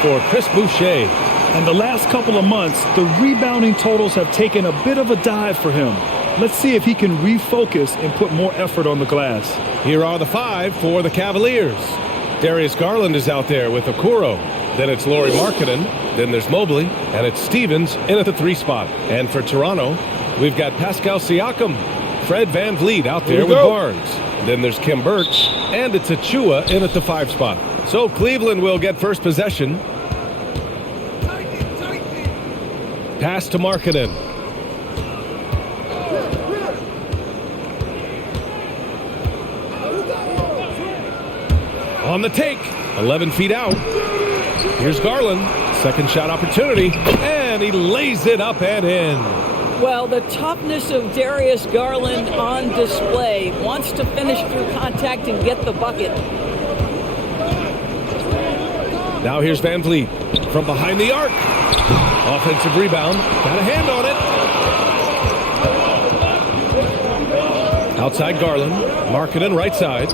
for Chris Boucher. And the last couple of months, the rebounding totals have taken a bit of a dive for him. Let's see if he can refocus and put more effort on the glass. Here are the 5 for the Cavaliers. Darius Garland is out there with Okoro. Then it's Lauri Markkanen. Then there's Mobley. And it's Stevens in at the 3 spot. And for Toronto, we've got Pascal Siakam. Fred VanVleet out there with Barnes. Then there's Khem Birch. And it's Achua in at the 5 spot. So Cleveland will get first possession. Pass to Markkanen. On the take. 11 feet out. Here's Garland. Second shot opportunity. And he lays it up and in. Well, the toughness of Darius Garland on display. Wants to finish through contact and get the bucket. Now here's VanVleet from behind the arc. Offensive rebound. Got a hand on it. Outside Garland. Markkanen right side.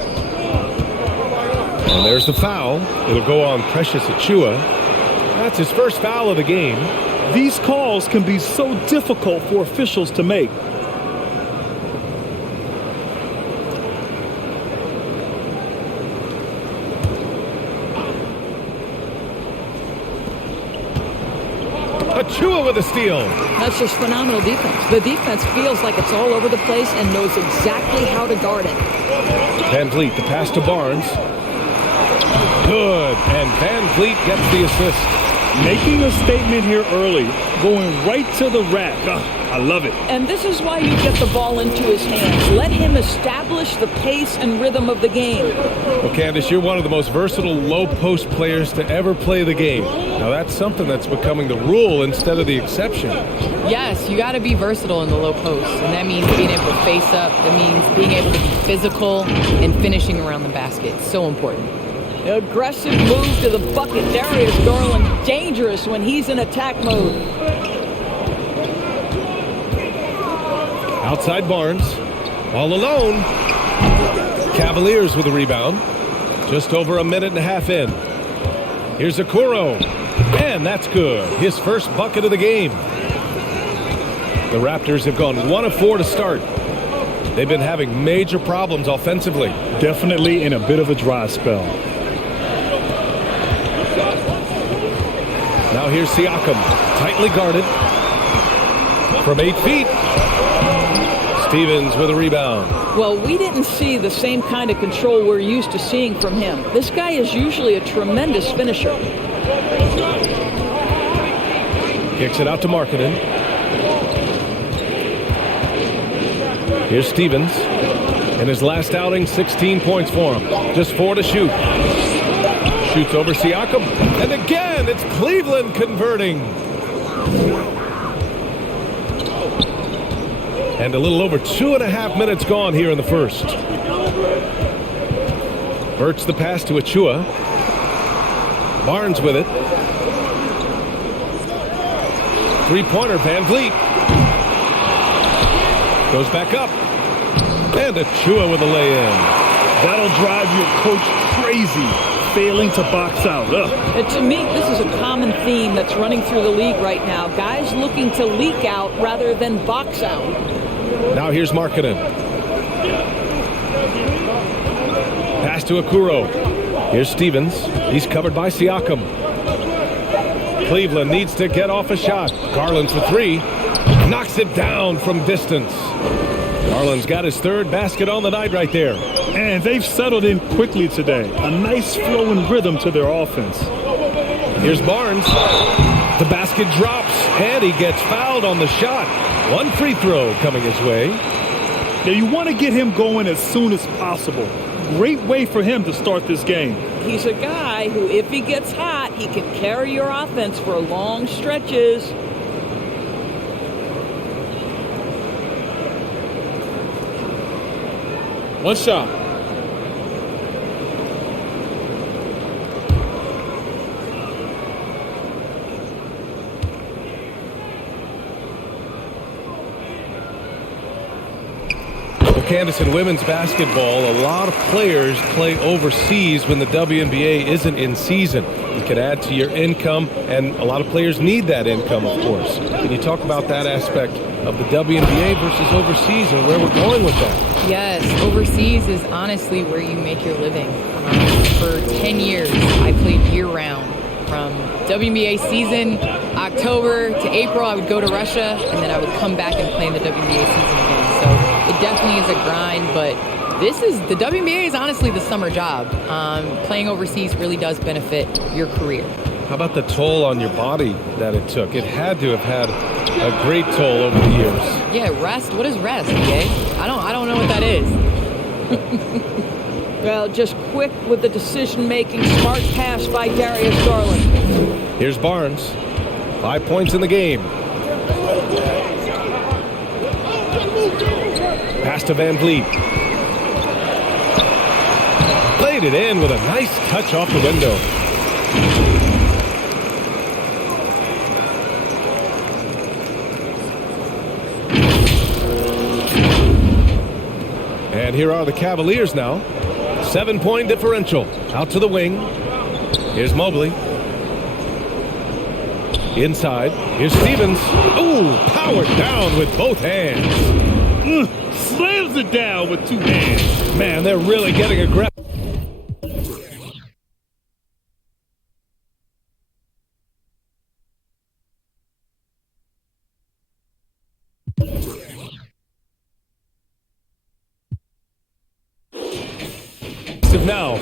And there's the foul. It'll go on Precious Achua. That's his first foul of the game. These calls can be so difficult for officials to make. Achua with a steal. That's just phenomenal defense. The defense feels like it's all over the place and knows exactly how to guard it. VanVleet, the pass to Barnes. Good. And VanVleet gets the assist. Making a statement here early. Going right to the rack. I love it. And this is why you get the ball into his hands. Let him establish the pace and rhythm of the game. Well, Candace, you're one of the most versatile low-post players to ever play the game. Now, that's something that's becoming the rule instead of the exception. Yes, you got to be versatile in the low post, and that means being able to face up. That means being able to be physical and finishing around the basket. So important. Aggressive move to the bucket. Darius Garland, dangerous when he's in attack mode. Outside Barnes. All alone. Cavaliers with a rebound. Just over a minute and a half in. Here's Okoro. And that's good. His first bucket of the game. The Raptors have gone 1 of 4 to start. They've been having major problems offensively. Definitely in a bit of a dry spell. Now here's Siakam, tightly guarded from 8 feet. Stevens with a rebound. Well, we didn't see the same kind of control we're used to seeing from him. This guy is usually a tremendous finisher. Kicks it out to Markkanen. Here's Stevens. In his last outing, 16 points for him. Just 4 to shoot. Shoots over Siakam. And again, it's Cleveland converting. And a little over 2.5 minutes gone here in the first. Birch the pass to Achua. Barnes with it. Three-pointer, VanVleet. Goes back up. And Achua with a lay-in. That'll drive your coach crazy. Failing to box out. And to me, this is a common theme that's running through the league right now. Guys looking to leak out rather than box out. Now here's Markkanen. Pass to Okoro. Here's Stevens. He's covered by Siakam. Cleveland needs to get off a shot. Garland for 3. Knocks it down from distance. Garland's got his 3rd basket on the night right there. And they've settled in quickly today. A nice flowing rhythm to their offense. Here's Barnes. The basket drops, and he gets fouled on the shot. 1 free throw coming his way. Now you want to get him going as soon as possible. Great way for him to start this game. He's a guy who, if he gets hot, he can carry your offense for long stretches. One shot. Candace, in women's basketball, a lot of players play overseas when the WNBA isn't in season. You can add to your income, and a lot of players need that income, of course. Can you talk about that aspect of the WNBA versus overseas and where we're going with that? Yes, overseas is honestly where you make your living. For 10 years, I played year-round. From WNBA season, October to April, I would go to Russia, and then I would come back and play in the WNBA season again. So it definitely is a grind, but the WNBA is honestly the summer job. Playing overseas really does benefit your career. How about the toll on your body that it took? It had to have had a great toll over the years. Yeah, rest. What is rest, okay? I don't know what that is. Well, just quick with the decision-making, smart pass by Darius Garland. Here's Barnes. 5 points in the game. Pass to Van Vliet. Played it in with a nice touch off the window. And here are the Cavaliers now. 7-point differential. Out to the wing. Here's Mobley. Inside. Here's Stevens. Ooh, powered down with both hands. Slams it down with 2 hands. Man, they're really getting aggressive. Now,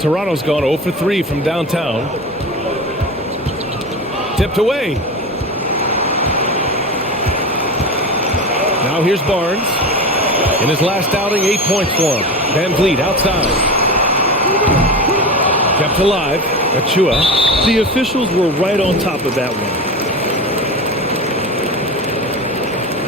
Toronto's gone 0 for 3 from downtown. Tipped away. Now here's Barnes. In his last outing, 8 points for him. Van Vliet outside. Kept alive. Achua. The officials were right on top of that one.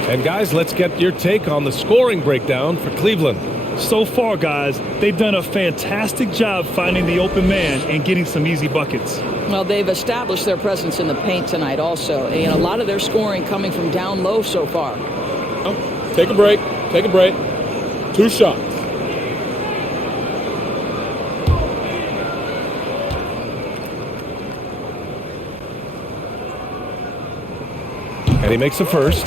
And guys, let's get your take on the scoring breakdown for Cleveland. So far, guys, they've done a fantastic job finding the open man and getting some easy buckets. Well, they've established their presence in the paint tonight also. And a lot of their scoring coming from down low so far. Take a break. Take a break. 2 shots. And he makes the first.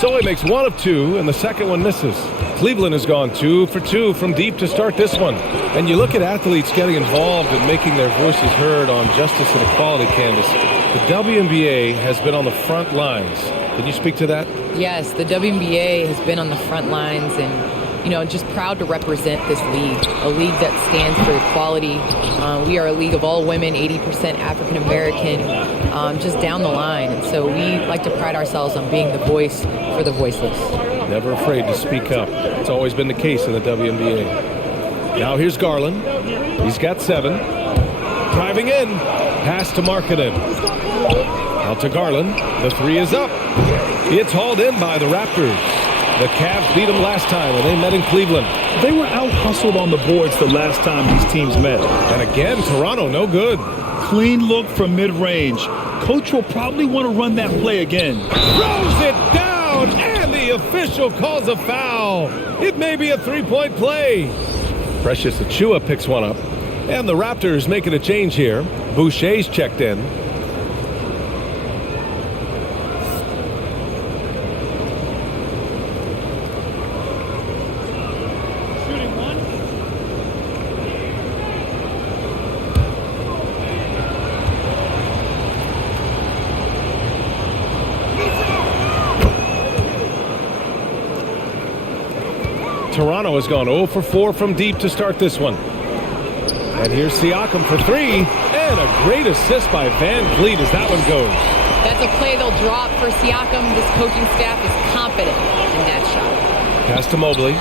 So he makes 1 of 2, and the second one misses. Cleveland has gone 2 for 2 from deep to start this one. And you look at athletes getting involved and making their voices heard on justice and equality, Candace. The WNBA has been on the front lines. Can you speak to that? Yes, the WNBA has been on the front lines and, just proud to represent this league, a league that stands for equality. We are a league of all women, 80% African American, just down the line. And so we like to pride ourselves on being the voice for the voiceless. Never afraid to speak up. It's always been the case in the WNBA. Now here's Garland. He's got 7. Driving in. Pass to Markkanen. Out to Garland. The 3 is up. It's hauled in by the Raptors. The Cavs beat them last time when they met in Cleveland. They were out-hustled on the boards the last time these teams met. And again, Toronto no good. Clean look from mid-range. Coach will probably want to run that play again. Throws it down, and the official calls a foul. It may be a 3-point play. Precious Achua picks one up. And the Raptors making a change here. Boucher's checked in. Toronto has gone 0 for 4 from deep to start this one. And here's Siakam for 3. And a great assist by Van Vliet as that one goes. That's a play they'll drop for Siakam. This coaching staff is confident in that shot. Pass to Mobley.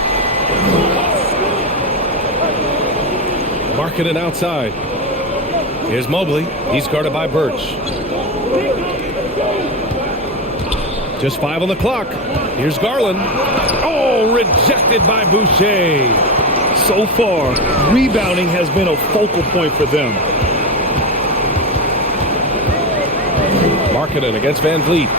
Markkanen outside. Here's Mobley. He's guarded by Birch. Just 5 on the clock. Here's Garland. Oh, rejected by Boucher. So far, rebounding has been a focal point for them. Markkanen against Van Vliet.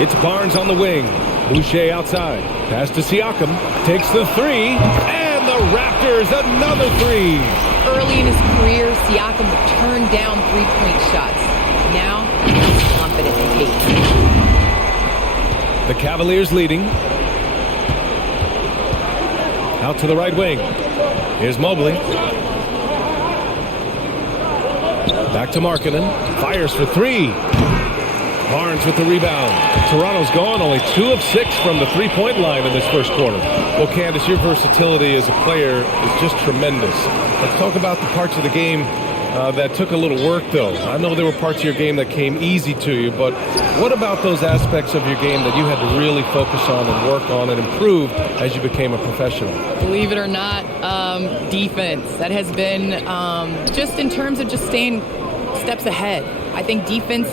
It's Barnes on the wing. Boucher outside. Pass to Siakam. Takes the three. And the Raptors another three. Early in his career, Siakam would turn down three-point shots. Now, he's confident in taking. The Cavaliers leading. Out to the right wing. Here's Mobley. Back to Markkanen. Fires for three. Barnes with the rebound. Toronto's gone only 2 of 6 from the three-point line in this first quarter. Well, Candace, your versatility as a player is just tremendous. Let's talk about the parts of the game that took a little work, though. I know there were parts of your game that came easy to you, but what about those aspects of your game that you had to really focus on and work on and improve as you became a professional? Believe it or not, defense. That has been just in terms of just staying steps ahead. I think defense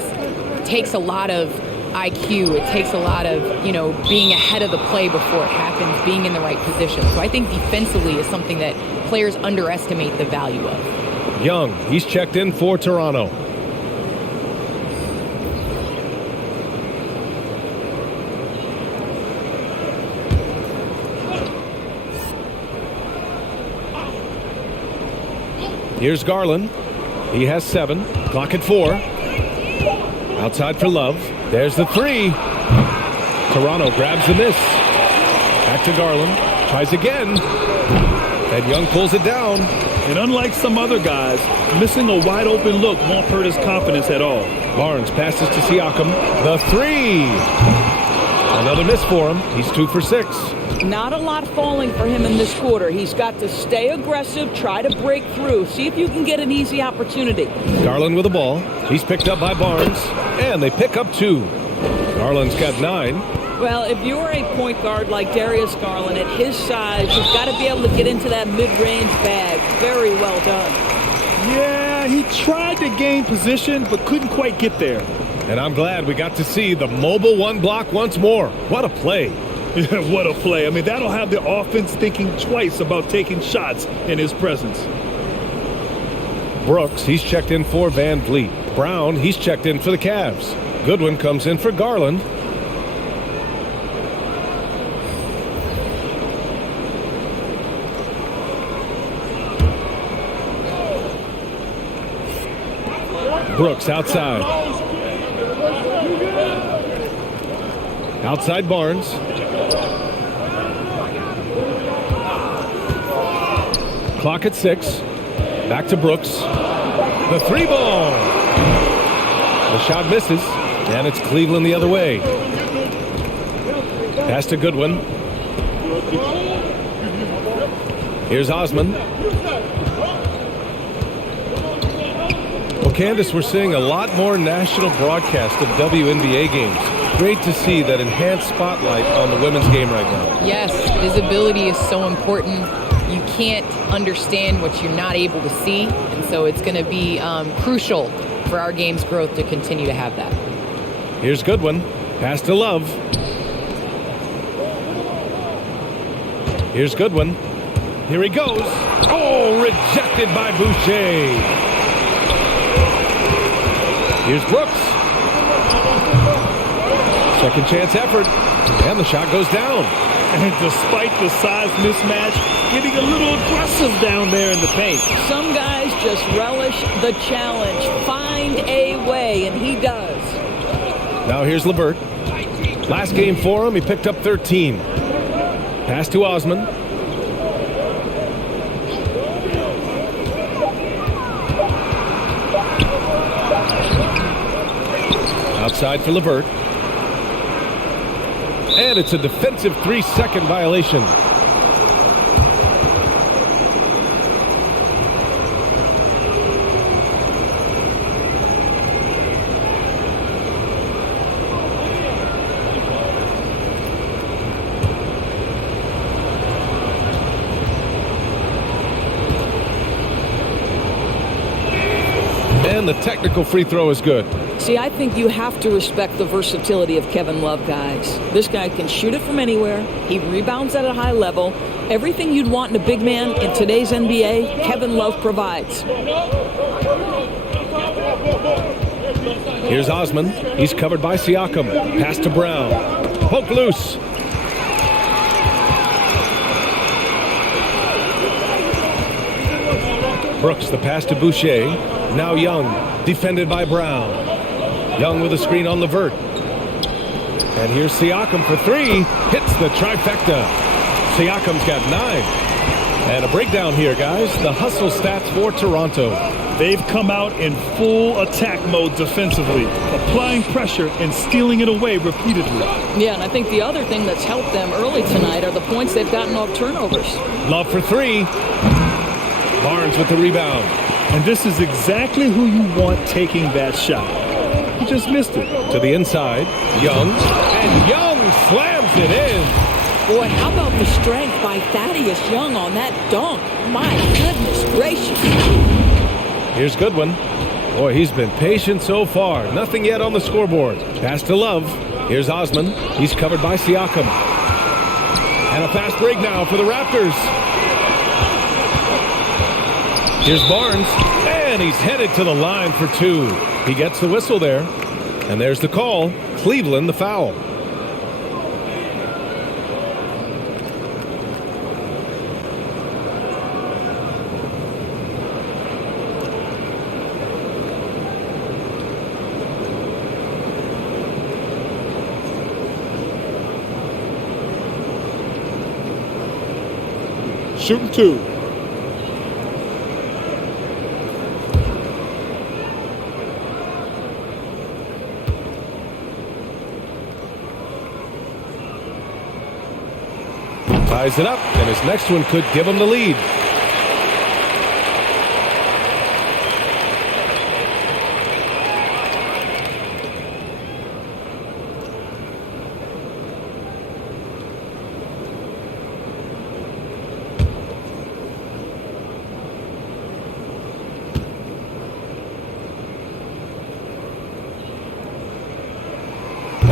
takes a lot of IQ. It takes a lot of, being ahead of the play before it happens, being in the right position. So I think defensively is something that players underestimate the value of. Young, he's checked in for Toronto. Here's Garland. He has 7. Clock at 4. Outside for Love. There's the three. Toronto grabs the miss. Back to Garland. Tries again. And Young pulls it down. And unlike some other guys, missing a wide open look won't hurt his confidence at all. Barnes passes to Siakam. The three. Another miss for him. He's 2 for 6. Not a lot falling for him in this quarter. He's got to stay aggressive, try to break through, see if you can get an easy opportunity. Garland with the ball. He's picked up by Barnes. And they pick up 2. Garland's got 9. Well, if you're a point guard like Darius Garland, at his size, you've got to be able to get into that mid-range bag. Very well done. Yeah, he tried to gain position, but couldn't quite get there. And I'm glad we got to see the mobile one block once more. What a play. What a play. I mean, that'll have the offense thinking twice about taking shots in his presence. Brooks, he's checked in for Van Vliet. Brown, he's checked in for the Cavs. Goodwin comes in for Garland. Brooks outside. Outside Barnes. Clock at 6. Back to Brooks. The three ball. The shot misses. And it's Cleveland the other way. Pass to Goodwin. Here's Osman. Well, Candace, we're seeing a lot more national broadcast of WNBA games. Great to see that enhanced spotlight on the women's game right now. Yes, visibility is so important. You can't understand what you're not able to see, and so it's going to be crucial for our game's growth to continue to have that. Here's Goodwin. Pass to Love. Here's Goodwin. Here he goes. Oh, rejected by Boucher. Here's Brooks. Second chance effort. And the shot goes down. And despite the size mismatch, getting a little aggressive down there in the paint. Some guys just relish the challenge. Find a way, and he does. Now here's LeVert. Last game for him, he picked up 13. Pass to Osman. Outside for LeVert. And it's a defensive 3-second violation. And the technical free throw is good. See, I think you have to respect the versatility of Kevin Love, guys. This guy can shoot it from anywhere. He rebounds at a high level. Everything you'd want in a big man in today's NBA, Kevin Love provides. Here's Osman. He's covered by Siakam. Pass to Brown. Poke loose. Brooks, the pass to Boucher. Now Young, defended by Brown. Young with a screen on Levert. And here's Siakam for three. Hits the trifecta. Siakam's got 9. And a breakdown here, guys. The hustle stats for Toronto. They've come out in full attack mode defensively, applying pressure and stealing it away repeatedly. Yeah, and I think the other thing that's helped them early tonight are the points they've gotten off turnovers. Love for three. Barnes with the rebound. And this is exactly who you want taking that shot. He just missed it. To the inside, Young. And Young slams it in. Boy, how about the strength by Thaddeus Young on that dunk? My goodness gracious. Here's Goodwin. Boy, he's been patient so far. Nothing yet on the scoreboard. Pass to Love. Here's Osman. He's covered by Siakam. And a fast break now for the Raptors. Here's Barnes. And he's headed to the line for 2. He gets the whistle there. And there's the call. Cleveland the foul. Shooting 2. Ties it up, and his next one could give him the lead.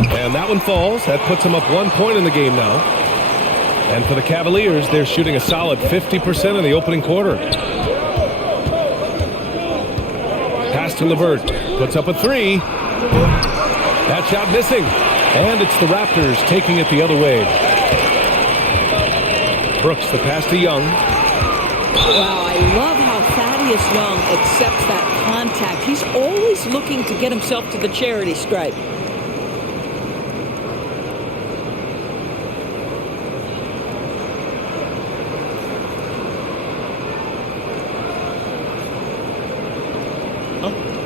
And that one falls. That puts him up 1 point in the game now. And for the Cavaliers, they're shooting a solid 50% in the opening quarter. Pass to Levert. Puts up a 3. That shot missing. And it's the Raptors taking it the other way. Brooks, the pass to Young. Wow, I love how Thaddeus Young accepts that contact. He's always looking to get himself to the charity stripe.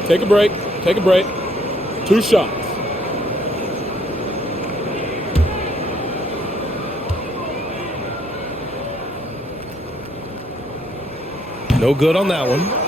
Take a break. Take a break. 2 shots. No good on that one.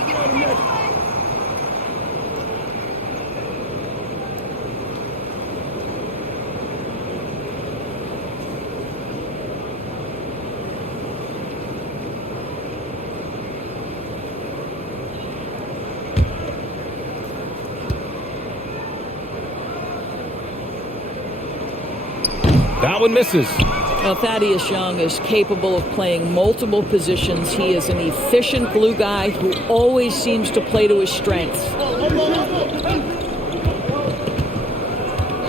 That one misses. Now, Thaddeus Young is capable of playing multiple positions. He is an efficient glue guy who always seems to play to his strengths.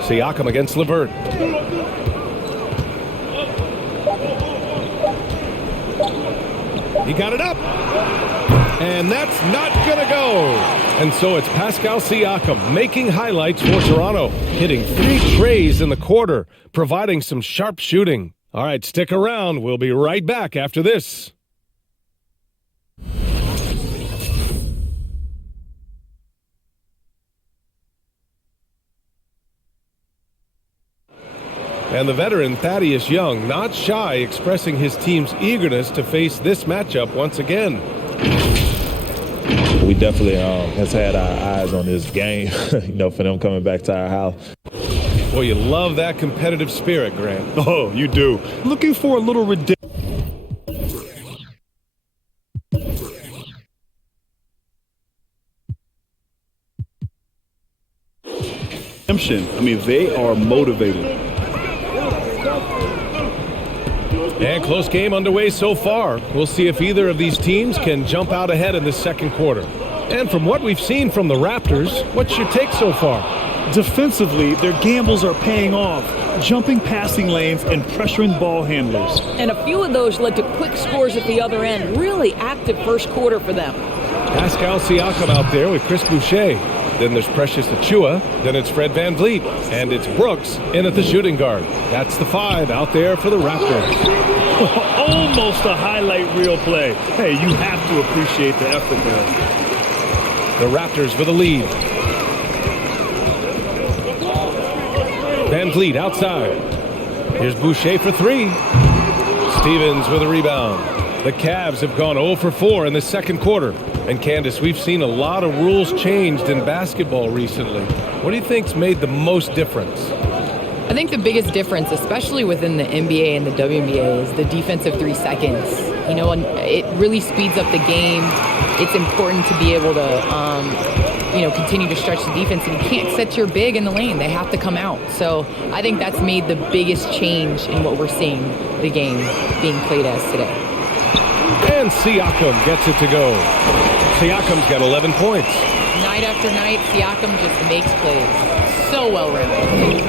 Siakam against Levert. He got it up. And that's not going to go. And so it's Pascal Siakam making highlights for Toronto, hitting 3 trays in the quarter, providing some sharp shooting. All right, stick around. We'll be right back after this. And the veteran Thaddeus Young, not shy, expressing his team's eagerness to face this matchup once again. We definitely has had our eyes on this game, for them coming back to our house. Well, you love that competitive spirit, Grant. Oh, you do. Looking for a little redemption. I mean, they are motivated. And close game underway so far. We'll see if either of these teams can jump out ahead in the second quarter. And from what we've seen from the Raptors, what's your take so far? Defensively, their gambles are paying off, jumping passing lanes and pressuring ball handlers. And a few of those led to quick scores at the other end. Really active first quarter for them. Pascal Siakam out there with Chris Boucher. Then there's Precious Achua. Then it's Fred VanVleet. And it's Brooks in at the shooting guard. That's the 5 out there for the Raptors. Almost a highlight reel play. Hey, you have to appreciate the effort there. The Raptors with the lead. VanVleet outside. Here's Boucher for 3. Stevens with a rebound. The Cavs have gone 0 for 4 in the second quarter. And Candace, we've seen a lot of rules changed in basketball recently. What do you think's made the most difference? I think the biggest difference, especially within the NBA and the WNBA, is the defensive 3 seconds. You know, it really speeds up the game. It's important to be able to, continue to stretch the defense. And you can't set your big in the lane. They have to come out. So I think that's made the biggest change in what we're seeing the game being played as today. And Siakam gets it to go. Siakam's got 11 points. Night after night, Siakam just makes plays. So well-rounded.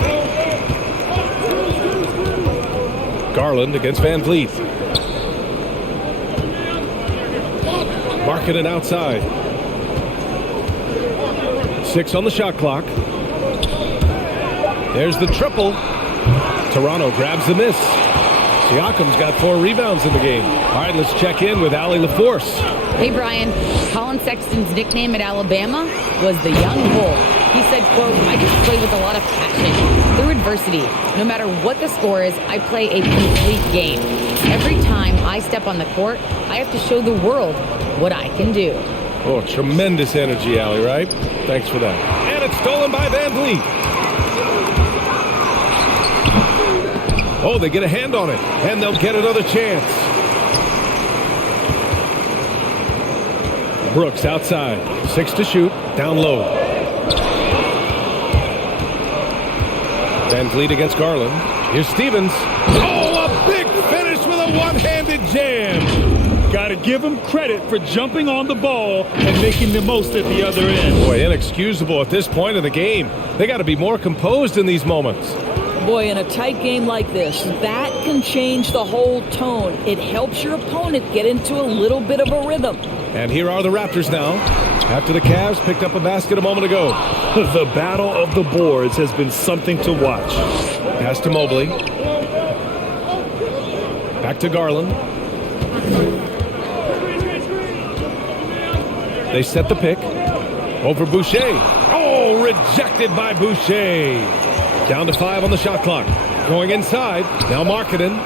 Garland against VanVleet. Marking it outside. 6 on the shot clock. There's the triple. Toronto grabs the miss. Siakam's got 4 rebounds in the game. All right, let's check in with Allie LaForce. Hey, Brian. Colin Sexton's nickname at Alabama was the Young Bull. He said, quote, "I just play with a lot of passion. Through adversity, no matter what the score is, I play a complete game. Every time I step on the court, I have to show the world what I can do." Oh, tremendous energy, Allie, right? Thanks for that. And it's stolen by VanVleet. Oh, they get a hand on it, and they'll get another chance. Brooks outside. 6 to shoot. Down low. VanVleet against Garland. Here's Stevens. Oh, a big finish with a one-handed jam. Got to give him credit for jumping on the ball and making the most at the other end. Boy, inexcusable at this point of the game. They got to be more composed in these moments. Boy, in a tight game like this, that can change the whole tone. It helps your opponent get into a little bit of a rhythm. And here are the Raptors now, after the Cavs picked up a basket a moment ago. The battle of the boards has been something to watch. Pass to Mobley. Back to Garland. They set the pick. Over Boucher. Oh, rejected by Boucher. Down to 5 on the shot clock. Going inside. Now Markkanen.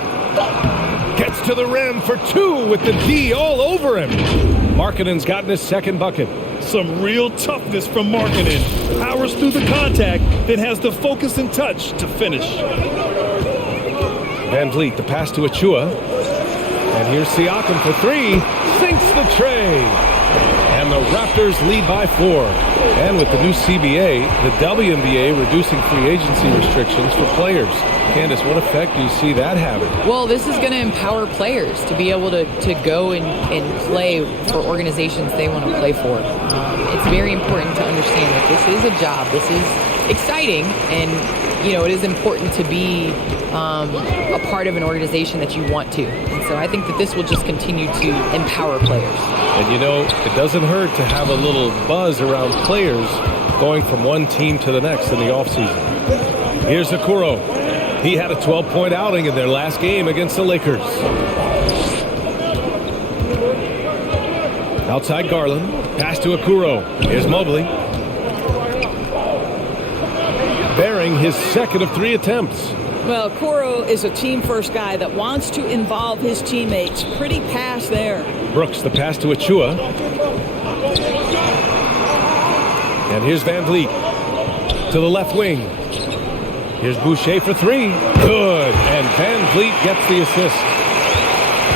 Gets to the rim for 2 with the D all over him. Markkanen's gotten his second bucket. Some real toughness from Markkanen. Powers through the contact, then has the focus and touch to finish. VanVleet, the pass to Achua. And here's Siakam for 3. Sinks the tray. And the Raptors lead by 4. And with the new CBA, the WNBA reducing free agency restrictions for players. Candace, what effect do you see that having? Well, this is going to empower players to be able to go and play for organizations they want to play for. It's very important to understand that this is a job. This is exciting, and it is important to be a part of an organization that you want to. And so I think that this will just continue to empower players. And it doesn't hurt to have a little buzz around players going from one team to the next in the offseason. Here's Okoro. He had a 12-point outing in their last game against the Lakers. Outside Garland. Pass to Okoro. Here's Mobley. Bearing his second of 3 attempts. Well, Okoro is a team-first guy that wants to involve his teammates. Pretty pass there. Brooks, the pass to Achua. And here's VanVleet to the left wing. Here's Boucher for 3. Good. And VanVleet gets the assist.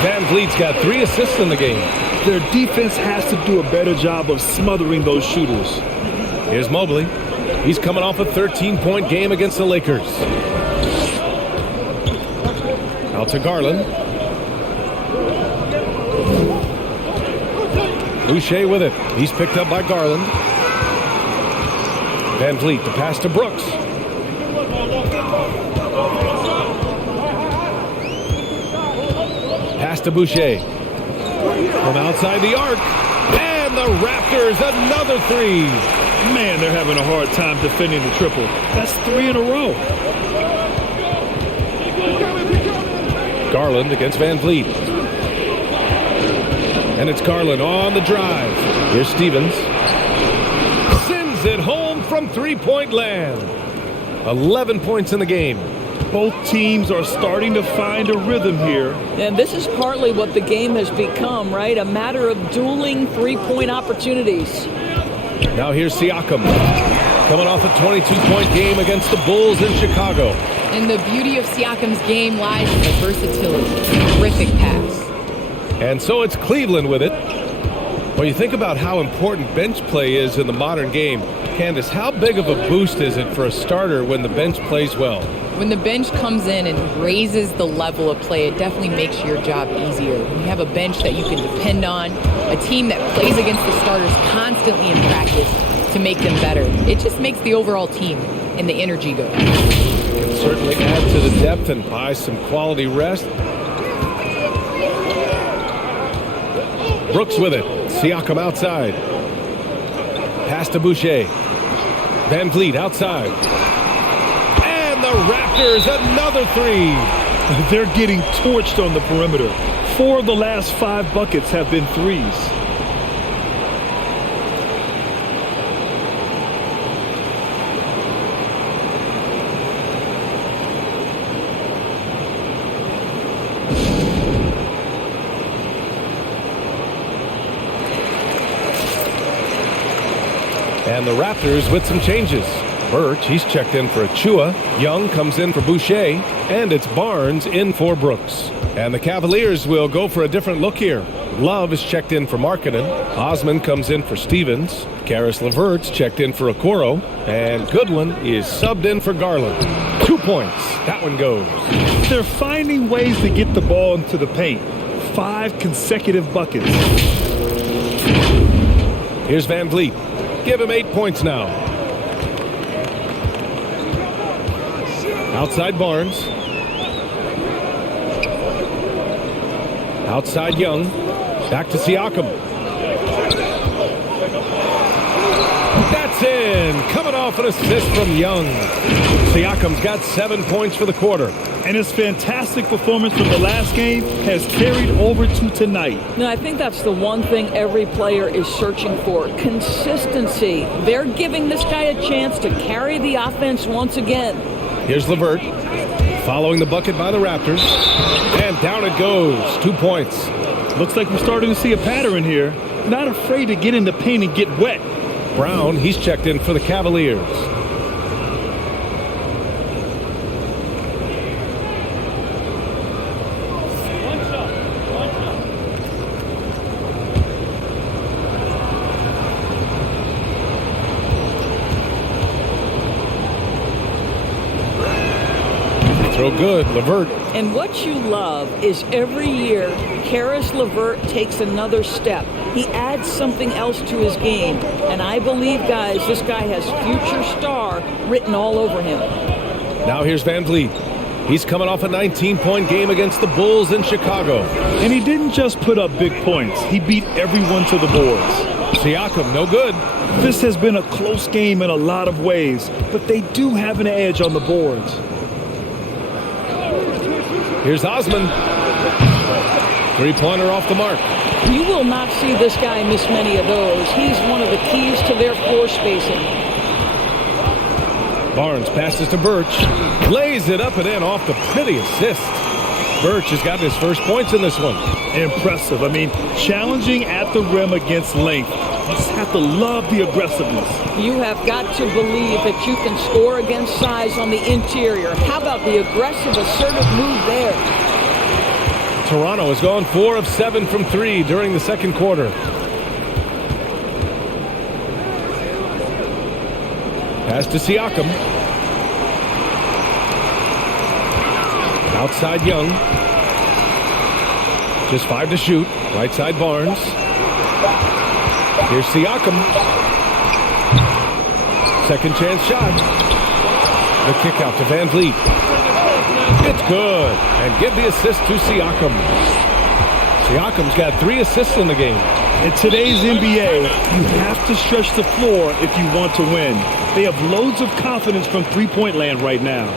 VanVleet's got 3 assists in the game. Their defense has to do a better job of smothering those shooters. Here's Mobley. He's coming off a 13-point game against the Lakers. Out to Garland. Boucher with it. He's picked up by Garland. Van Vliet, the pass to Brooks. Pass to Boucher. From outside the arc. And the Raptors, another three. Man, they're having a hard time defending the triple. That's 3 in a row. Garland against Van Vliet. And it's Garland on the drive. Here's Stevens. Sends it home from three-point land. 11 points in the game. Both teams are starting to find a rhythm here. And this is partly what the game has become, right? A matter of dueling three-point opportunities. Now here's Siakam. Coming off a 22-point game against the Bulls in Chicago. And the beauty of Siakam's game lies in the versatility. Terrific pass. And so it's Cleveland with it. When you think about how important bench play is in the modern game, Candace, how big of a boost is it for a starter when the bench plays well? When the bench comes in and raises the level of play, it definitely makes your job easier. When you have a bench that you can depend on, a team that plays against the starters constantly in practice to make them better, it just makes the overall team and the energy go. Can certainly add to the depth and buy some quality rest. Brooks with it. Siakam outside. Pass to Boucher. Van Vliet outside. And the Raptors, another three. They're getting torched on the perimeter. 4 of the last 5 buckets have been threes. And the Raptors with some changes. Birch, he's checked in for Achua. Young comes in for Boucher. And it's Barnes in for Brooks. And the Cavaliers will go for a different look here. Love is checked in for Markkanen. Osman comes in for Stevens. Karis LeVert's checked in for Okoro. And Goodwin is subbed in for Garland. 2 points. That one goes. They're finding ways to get the ball into the paint. 5 consecutive buckets. Here's Van Vliet. Give him 8 points now. Outside Barnes. Outside Young. Back to Siakam. That's in. Coming off an assist from Young. Siakam's got 7 points for the quarter. And his fantastic performance from the last game has carried over to tonight. Now, I think that's the one thing every player is searching for. Consistency. They're giving this guy a chance to carry the offense once again. Here's LeVert. Following the bucket by the Raptors. And down it goes. 2 points. Looks like we're starting to see a pattern here. Not afraid to get in the paint and get wet. Brown, he's checked in for the Cavaliers. Throw good, LeVert. And what you love is every year, Karis LeVert takes another step. He adds something else to his game. And I believe, guys, this guy has future star written all over him. Now here's Van Vliet. He's coming off a 19-point game against the Bulls in Chicago. And he didn't just put up big points. He beat everyone to the boards. Siakam, no good. This has been a close game in a lot of ways, but they do have an edge on the boards. Here's Osman. Three-pointer off the mark. You will not see this guy miss many of those. He's one of the keys to their floor spacing. Barnes passes to Birch. Lays it up and in off the pretty assist. Birch has gotten his first points in this one. Impressive. I mean, challenging at the rim against length. You just have to love the aggressiveness. You have got to believe that you can score against size on the interior. How about the aggressive, assertive move there? Toronto has gone 4 of 7 from 3 during the second quarter. Pass to Siakam. Outside Young. Just 5 to shoot. Right side Barnes. Here's Siakam. Second chance shot. The kick out to Van Vliet. It's good. And give the assist to Siakam. Siakam's got 3 assists in the game. In today's NBA, you have to stretch the floor if you want to win. They have loads of confidence from three-point land right now.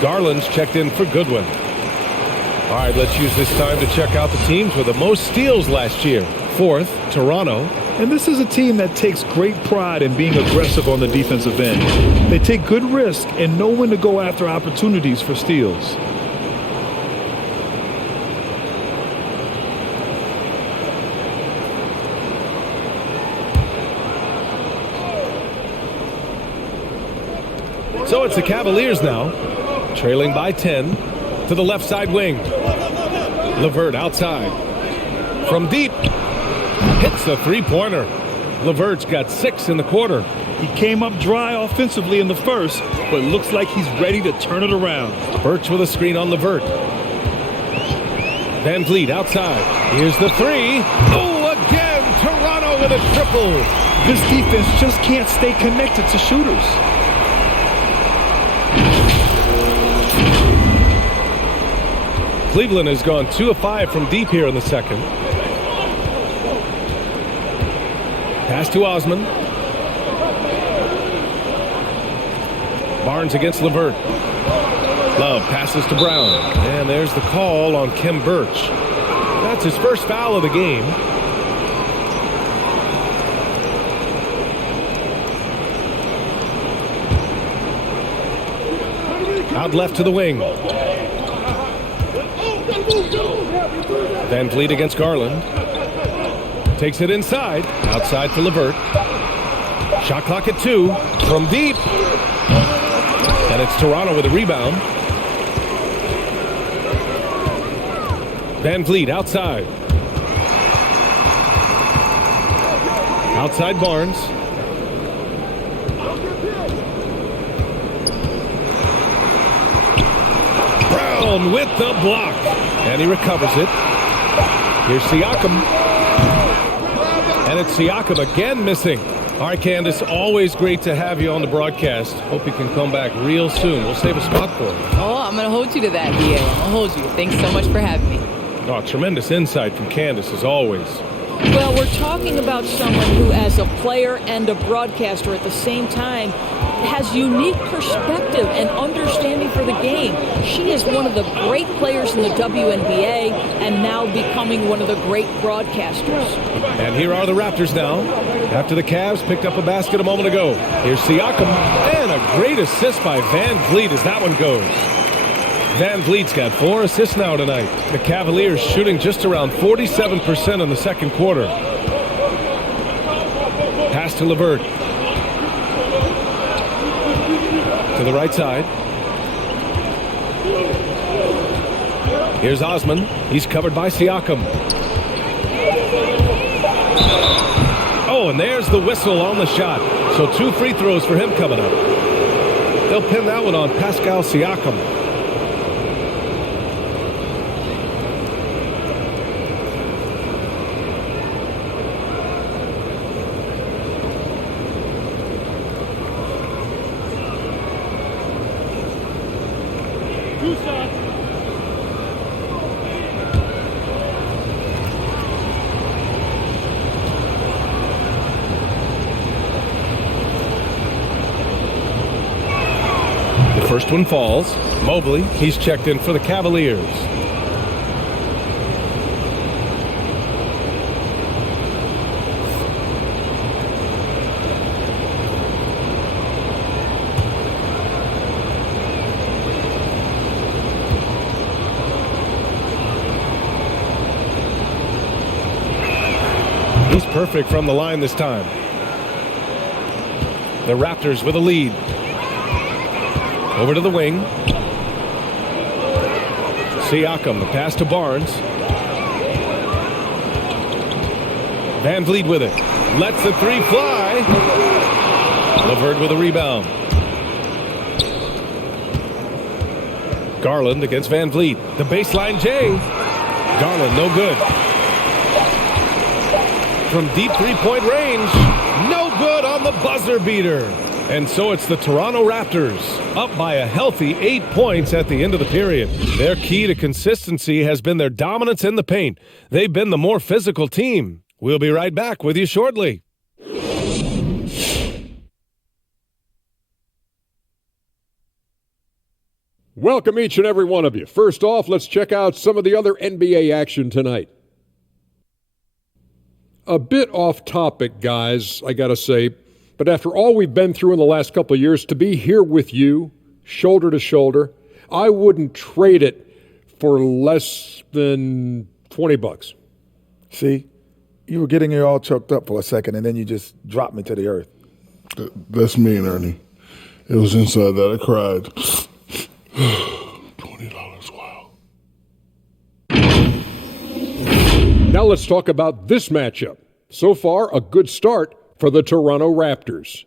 Garland's checked in for Goodwin. All right, let's use this time to check out the teams with the most steals last year. 4th, Toronto. And this is a team that takes great pride in being aggressive on the defensive end. They take good risk and know when to go after opportunities for steals. So it's the Cavaliers now, trailing by 10 to the left side wing. LeVert outside. From deep. Hits the three-pointer. LeVert's got 6 in the quarter. He came up dry offensively in the first, but looks like he's ready to turn it around. Birch with a screen on LeVert. Van Vliet outside. Here's the 3. Oh, again! Toronto with a triple. This defense just can't stay connected to shooters. Cleveland has gone 2 of 5 from deep here in the second. Pass to Osman. Barnes against LeVert. Love passes to Brown. And there's the call on Khem Birch. That's his first foul of the game. Out left to the wing. Van Vliet against Garland. Takes it inside. Outside to LeVert. Shot clock at 2. From deep. And it's Toronto with a rebound. Van Vliet outside. Outside Barnes. Brown with the block. And he recovers it. Here's Siakam. And it's Siakam again missing. All right, Candace, always great to have you on the broadcast. Hope you can come back real soon. We'll save a spot for you. Oh, I'm going to hold you to that, DA. I'm going to hold you. Thanks so much for having me. Oh, tremendous insight from Candace, as always. Well, we're talking about someone who, as a player and a broadcaster at the same time, has unique perspective and understanding for the game. She is one of the great players in the WNBA and now becoming one of the great broadcasters. And here are the Raptors now. After the Cavs picked up a basket a moment ago. Here's Siakam. And a great assist by Van Vliet as that one goes. Van Vliet's got 4 assists now tonight. The Cavaliers shooting just around 47% in the second quarter. Pass to LeVert. To the right side. Here's Osman. He's covered by Siakam. Oh, and there's the whistle on the shot. So 2 free throws for him coming up. They'll pin that one on Pascal Siakam. First one falls. Mobley, he's checked in for the Cavaliers. perfect from the line this time. The Raptors with a lead. Over to the wing. Siakam, the pass to Barnes. Van Vliet with it. Lets the three fly. LeVert with a rebound. Garland against Van Vliet. The baseline J. Garland, no good. From deep three-point range. No good on the buzzer beater. And so it's the Toronto Raptors, up by a healthy 8 points at the end of the period. Their key to consistency has been their dominance in the paint. They've been the more physical team. We'll be right back with you shortly. Welcome each and every one of you. First off, let's check out some of the other NBA action tonight. A bit off topic, guys, I gotta say, but after all we've been through in the last couple of years, to be here with you, shoulder to shoulder, I wouldn't trade it for less than $20. See, you were getting it all choked up for a second, and then you just dropped me to the earth. That's mean, Ernie. It was inside that I cried. $20, wow. Now let's talk about this matchup. So far, a good start for the Toronto Raptors.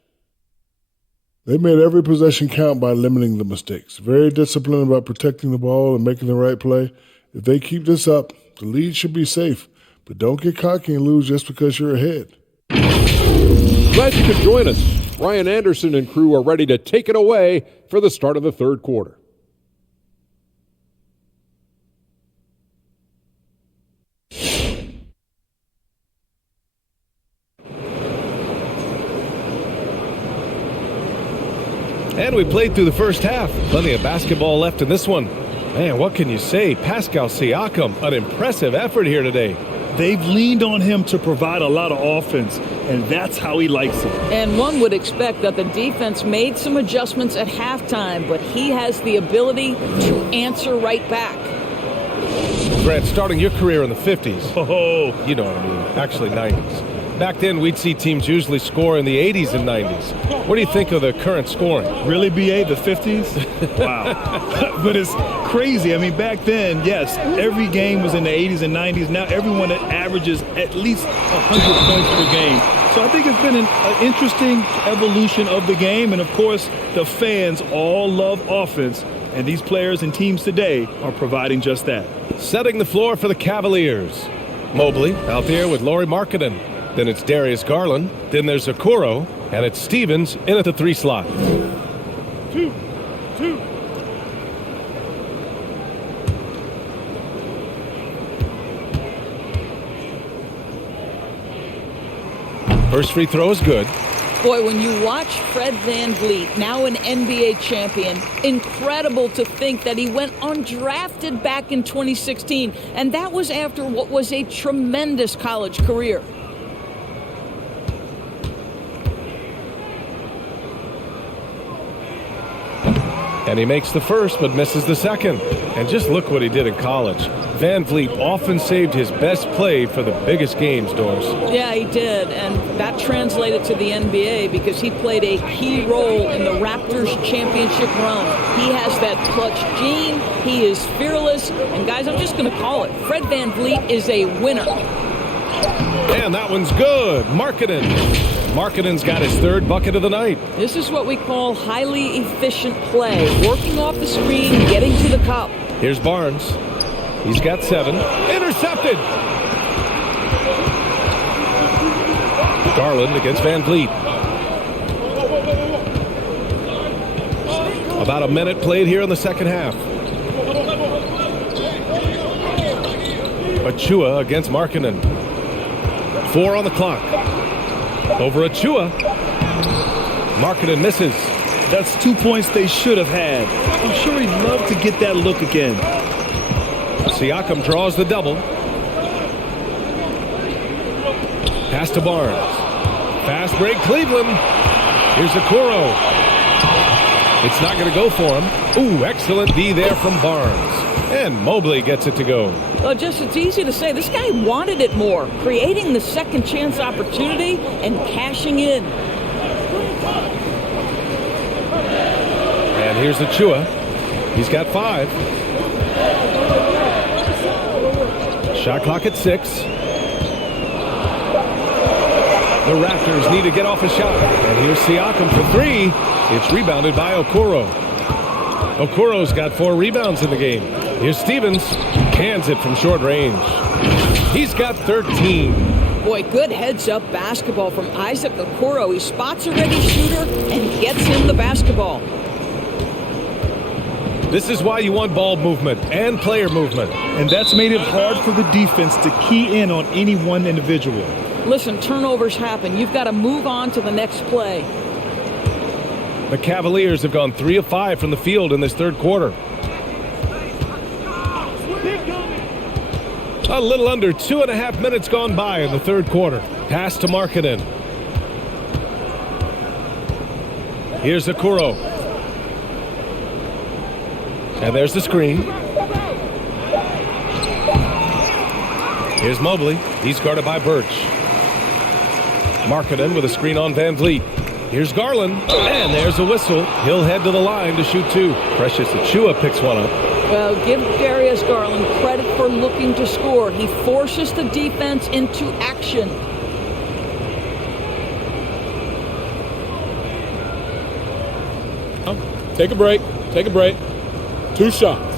They made every possession count by limiting the mistakes. Very disciplined about protecting the ball and making the right play. If they keep this up, the lead should be safe. But don't get cocky and lose just because you're ahead. Glad you could join us. Ryan Anderson and crew are ready to take it away for the start of the third quarter. And we played through the first half. Plenty of basketball left in this one. Man, what can you say? Pascal Siakam, an impressive effort here today. They've leaned on him to provide a lot of offense, and that's how he likes it. And one would expect that the defense made some adjustments at halftime, but he has the ability to answer right back. Grant, starting your career in the 50s. Oh, You know what I mean. Actually, 90s. Back then, we'd see teams usually score in the 80s and 90s. What do you think of the current scoring? really, BA, the 50s? Wow. But it's crazy. I mean, back then, yes, every game was in the 80s and 90s. Now everyone averages at least 100 points per game. So I think it's been an interesting evolution of the game. And, of course, the fans all love offense. And these players and teams today are providing just that. Setting the floor for the Cavaliers. Mobley out there with Lauri Markkanen. Then it's Darius Garland. Then there's Okoro. And it's Stevens in at the 3 slot. First free throw is good. Boy, when you watch Fred Van Vliet, now an NBA champion, incredible to think that he went undrafted back in 2016, and that was after what was a tremendous college career. And he makes the first, but misses the second. And just look what he did in college. Van Vliet often saved his best play for the biggest games, Doris. Yeah, he did, and that translated to the NBA because he played a key role in the Raptors championship run. He has that clutch gene, he is fearless, and guys, I'm just going to call it. Fred Van Vliet is a winner. And that one's good. Markkanen's got his third bucket of the night. This is what we call highly efficient play. Working off the screen, getting to the cup. Here's Barnes. He's got 7. Intercepted! Garland against Van Vliet. About a minute played here in the second half. Achua against Markkanen. 4 on the clock. Over Achua. Markkanen misses. That's 2 points they should have had. I'm sure he'd love to get that look again. Siakam draws the double. Pass to Barnes. Fast break, Cleveland. Here's Okoro. It's not going to go for him. Ooh, excellent D there from Barnes. And Mobley gets it to go. Well, just it's easy to say. This guy wanted it more, creating the second chance opportunity and cashing in. And here's Achua. He's got 5. Shot clock at 6. The Raptors need to get off a shot. And here's Siakam for 3. It's rebounded by Okoro. Okoro's got 4 rebounds in the game. Here's Stevens. Cans it from short range. He's got 13. Boy, good heads-up basketball from Isaac Okoro. He spots a ready shooter and gets him the basketball. This is why you want ball movement and player movement. And that's made it hard for the defense to key in on any one individual. Listen, turnovers happen. You've got to move on to the next play. The Cavaliers have gone 3 of 5 from the field in this third quarter. A little under 2.5 minutes gone by in the third quarter. Pass to Markkanen. Here's Okoro. And there's the screen. Here's Mobley. He's guarded by Birch. Markkanen with a screen on Van Vliet. Here's Garland. And there's a whistle. He'll head to the line to shoot 2. Precious Achiuwa picks one up. Well, give Darius Garland credit for looking to score. He forces the defense into action. Take a break. Take a break. 2 shots.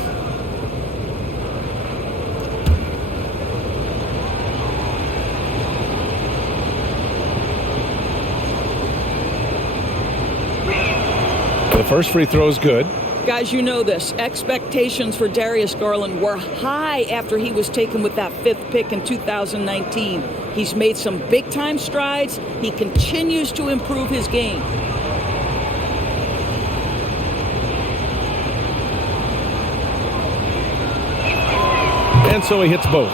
The first free throw is good. Guys, you know this. Expectations for Darius Garland were high after he was taken with that 5th pick in 2019. He's made some big-time strides. He continues to improve his game. And so he hits both.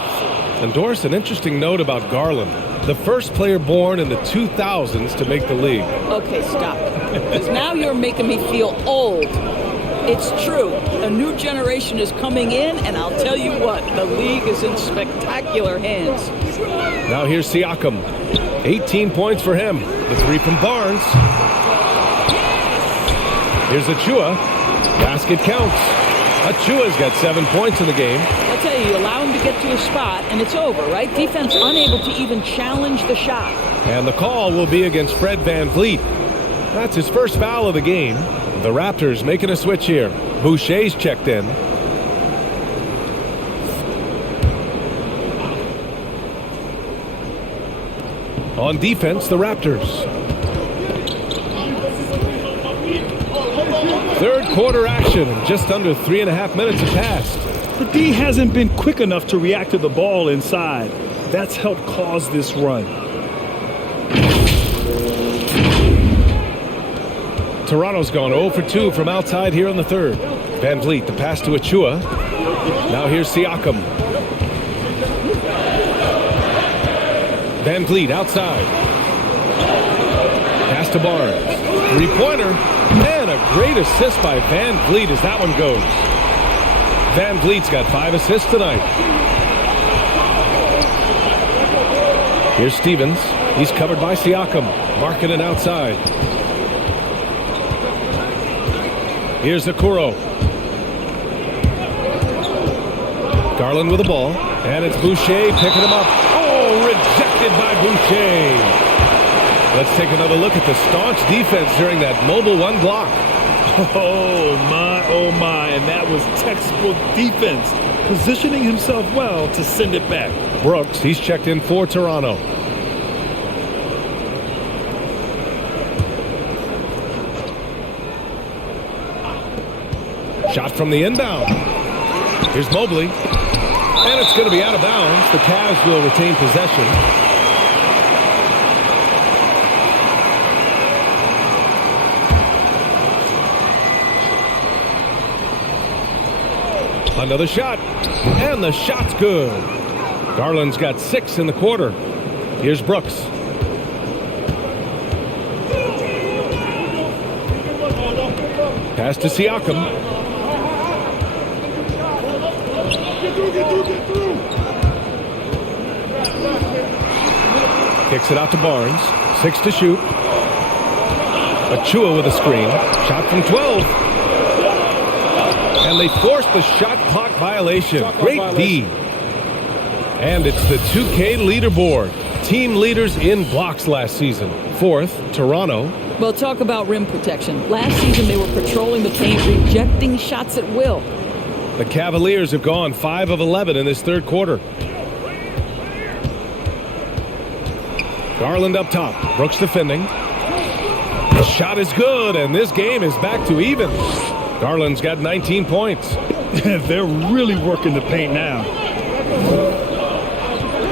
And Doris, an interesting note about Garland. The first player born in the 2000s to make the league. Okay, stop. Because now you're making me feel old. It's true. A new generation is coming in, and I'll tell you what, the league is in spectacular hands. Now here's Siakam. 18 points for him. The 3 from Barnes. Here's Achua. Basket counts. Achua's got 7 points in the game. I'll tell you, allow him to get to a spot, and it's over, right? Defense unable to even challenge the shot. And the call will be against Fred Van Vliet. That's his first foul of the game. The Raptors making a switch here. Boucher's checked in. On defense, the Raptors. Third quarter action, and just under 3.5 minutes have passed. The D hasn't been quick enough to react to the ball inside. That's helped cause this run. Toronto's gone 0 for 2 from outside here in the third. Van Vliet, the pass to Achua. Now here's Siakam. Van Vliet outside. Pass to Barnes. 3-pointer. And a great assist by Van Vliet as that one goes. Van Vliet's got 5 assists tonight. Here's Stevens. He's covered by Siakam. Markkanen outside. Here's Okoro. Garland with the ball. And it's Boucher picking him up. Oh, rejected by Boucher. Let's take another look at the staunch defense during that mobile 1 block. Oh, my. And that was textbook defense. Positioning himself well to send it back. Brooks, he's checked in for Toronto. Shot from the inbound. Here's Mobley. And it's going to be out of bounds. The Cavs will retain possession. Another shot. And the shot's good. Garland's got 6 in the quarter. Here's Brooks. Pass to Siakam. Kicks it out to Barnes. 6 to shoot. Achua with a screen. Shot from 12. And they forced the shot clock violation. Great D. And it's the 2K leaderboard. Team leaders in blocks last season. 4th, Toronto. Well, talk about rim protection. Last season, they were patrolling the paint, rejecting shots at will. The Cavaliers have gone 5 of 11 in this third quarter. Garland up top. Brooks defending. The shot is good, and this game is back to even. Garland's got 19 points. They're really working the paint now.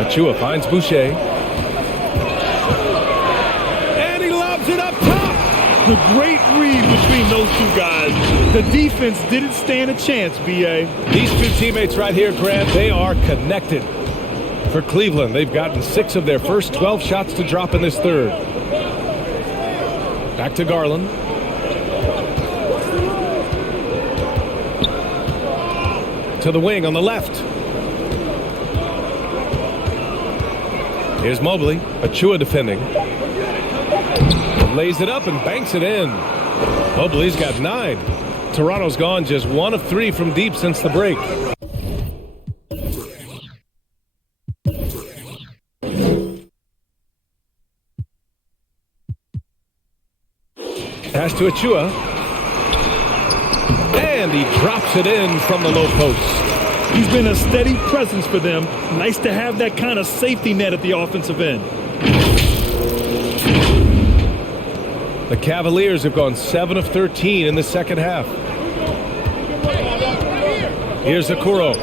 Achua finds Boucher. And he lobs it up top. The great read between those two guys. The defense didn't stand a chance, B.A. These two teammates right here, Grant, they are connected. For Cleveland, they've gotten 6 of their first 12 shots to drop in this third. Back to Garland. To the wing on the left. Here's Mobley. Achua defending. Lays it up and banks it in. Mobley's got 9. Toronto's gone just 1 of 3 from deep since the break. Pass to Achua. And he drops it in from the low post. He's been a steady presence for them. Nice to have that kind of safety net at the offensive end. The Cavaliers have gone 7 of 13 in the second half. Here's Okoro.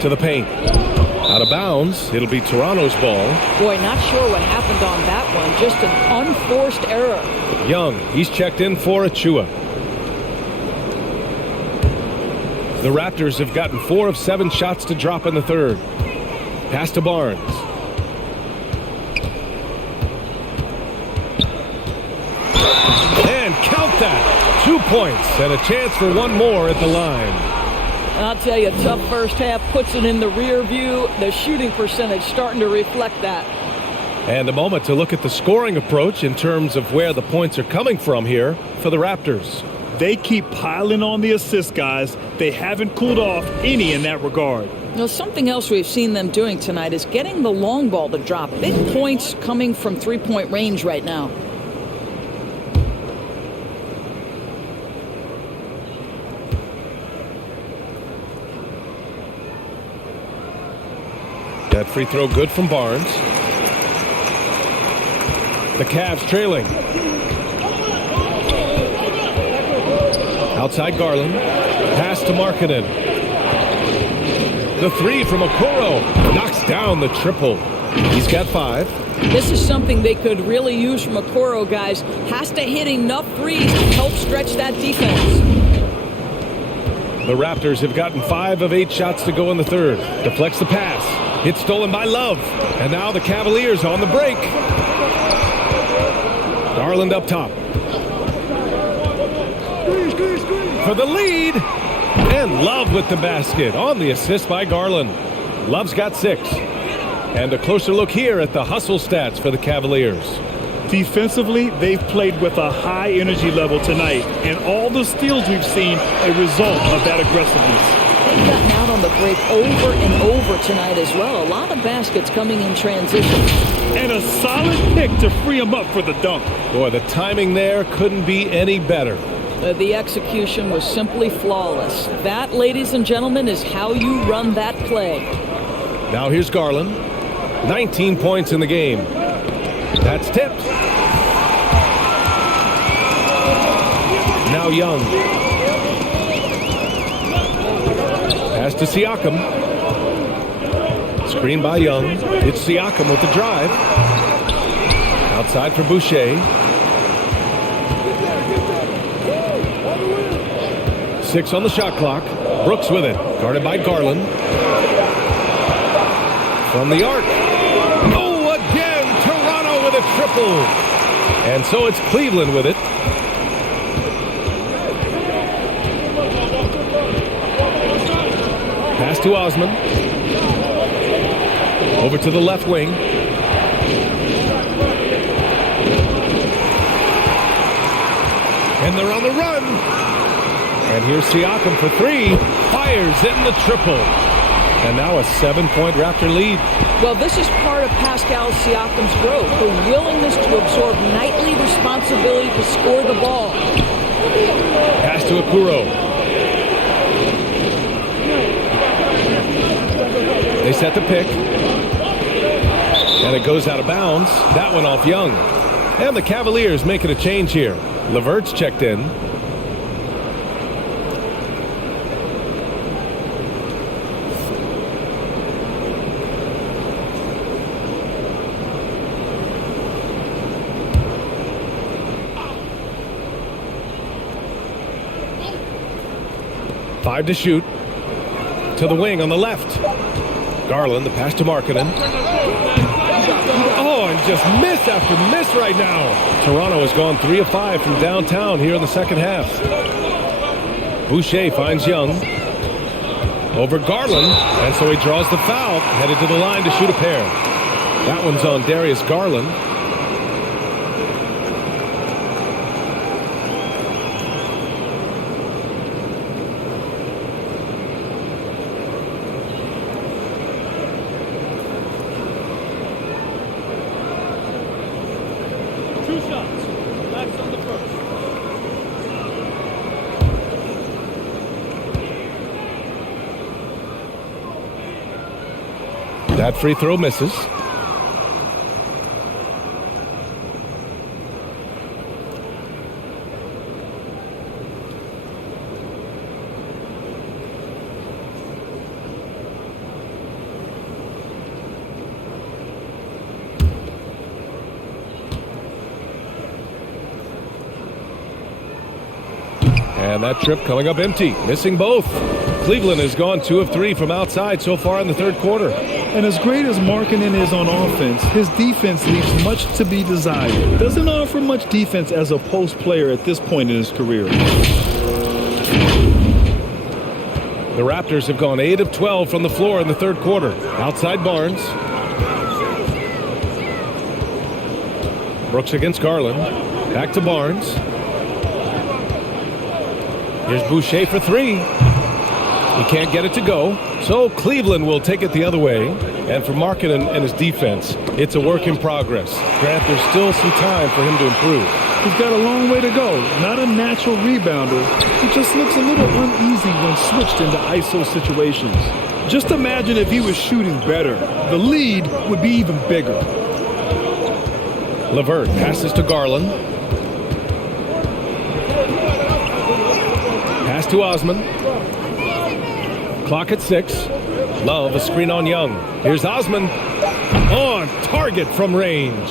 To the paint. Out of bounds. It'll be Toronto's ball. Boy, not sure what happened on that one. Just an unforced error. Young. He's checked in for Achua. The Raptors have gotten 4 of 7 shots to drop in the third. Pass to Barnes. And count that. 2 points and a chance for one more at the line. I'll tell you, tough first half puts it in the rear view. The shooting percentage starting to reflect that. And a moment to look at the scoring approach in terms of where the points are coming from here for the Raptors. They keep piling on the assist, guys. They haven't cooled off any in that regard. Now, something else we've seen them doing tonight is getting the long ball to drop. Big points coming from three-point range right now. That free throw good from Barnes. The Cavs trailing. Outside Garland. Pass to Markkanen. The 3 from Okoro. Knocks down the triple. He's got 5. This is something they could really use from Okoro, guys. Has to hit enough threes to help stretch that defense. The Raptors have gotten 5 of 8 shots to go in the third. Deflects the pass. It's stolen by Love. And now the Cavaliers on the break. Garland up top. For the lead. And Love with the basket on the assist by Garland. Love's got 6. And a closer look here at the hustle stats for the Cavaliers. Defensively, they've played with a high energy level tonight. And all the steals we've seen a result of that aggressiveness. They've gotten out on the break over and over tonight as well. A lot of baskets coming in transition. And a solid pick to free him up for the dunk. Boy, the timing there couldn't be any better. The execution was simply flawless. That, ladies and gentlemen, is how you run that play. Now here's Garland. 19 points in the game. That's tipped. Now Young. Pass to Siakam. Screen by Young. It's Siakam with the drive. Outside for Boucher. 6 on the shot clock. Brooks with it. Guarded by Garland. from the arc. Oh, again, Toronto with a triple. And so it's Cleveland with it. Pass to Osman. Over to the left wing. And they're on the run. And here's Siakam for three. Fires in the triple. And now a 7-point Raptor lead. Well, this is part of Pascal Siakam's growth, the willingness to absorb nightly responsibility to score the ball. Pass to Okoro. They set the pick. And it goes out of bounds. That one off Young. And the Cavaliers making a change here. Levert's checked in. Five to shoot. To the wing on the left. Garland, the pass to Markkanen. Oh, and just miss after miss right now. Toronto has gone 3 of 5 from downtown here in the second half. Boucher finds Young. Over Garland, and so he draws the foul, headed to the line to shoot a pair. That one's on Darius Garland. That free throw misses. And that trip coming up empty, missing both. Cleveland has gone 2 of 3 from outside so far in the third quarter. And as great as Markkanen is on offense, his defense leaves much to be desired. Doesn't offer much defense as a post player at this point in his career. The Raptors have gone 8 of 12 from the floor in the third quarter. Outside Barnes. Brooks against Garland. Back to Barnes. Here's Boucher for three. He can't get it to go. So Cleveland will take it the other way. And for Markkanen and his defense, it's a work in progress. Grant, there's still some time for him to improve. He's got a long way to go. Not a natural rebounder. He just looks a little uneasy when switched into ISO situations. Just imagine if he was shooting better. The lead would be even bigger. LeVert passes to Garland. Pass to Osman. Clock at 6. Love a screen on Young. Here's Osman. On target from range.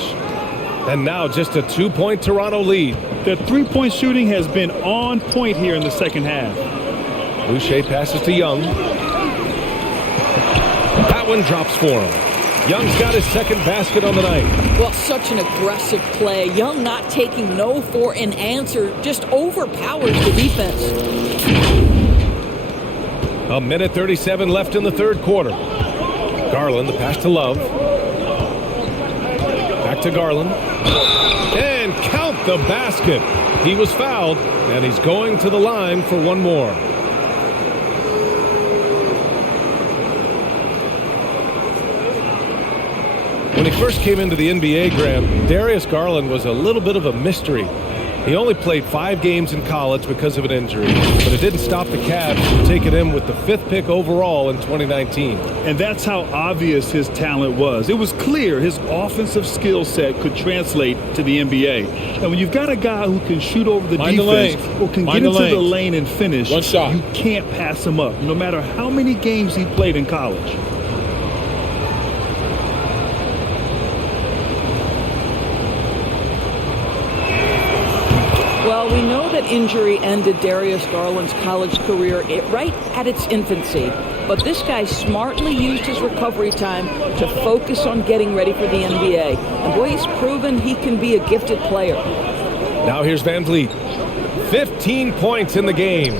And now just a 2-point Toronto lead. The three-point shooting has been on point here in the second half. Boucher passes to Young. That one drops for him. Young's got his second basket on the night. Well, such an aggressive play. Young not taking no for an answer, just overpowers the defense. A minute 37 left in the third quarter. Garland, the pass to Love. Back to Garland. And count the basket. He was fouled, and he's going to the line for one more. When he first came into the NBA, Graham, Darius Garland was a little bit of a mystery. He only played 5 games in college because of an injury, but it didn't stop the Cavs from taking him with the 5th pick overall in 2019. And that's how obvious his talent was. It was clear his offensive skill set could translate to the NBA. And when you've got a guy who can shoot over the defense or can get into the lane and finish, one shot, you can't pass him up, no matter how many games he played in college. Well, we know that injury ended Darius Garland's college career right at its infancy. but this guy smartly used his recovery time to focus on getting ready for the NBA. And boy, he's proven he can be a gifted player. Now here's Van Vliet. 15 points in the game.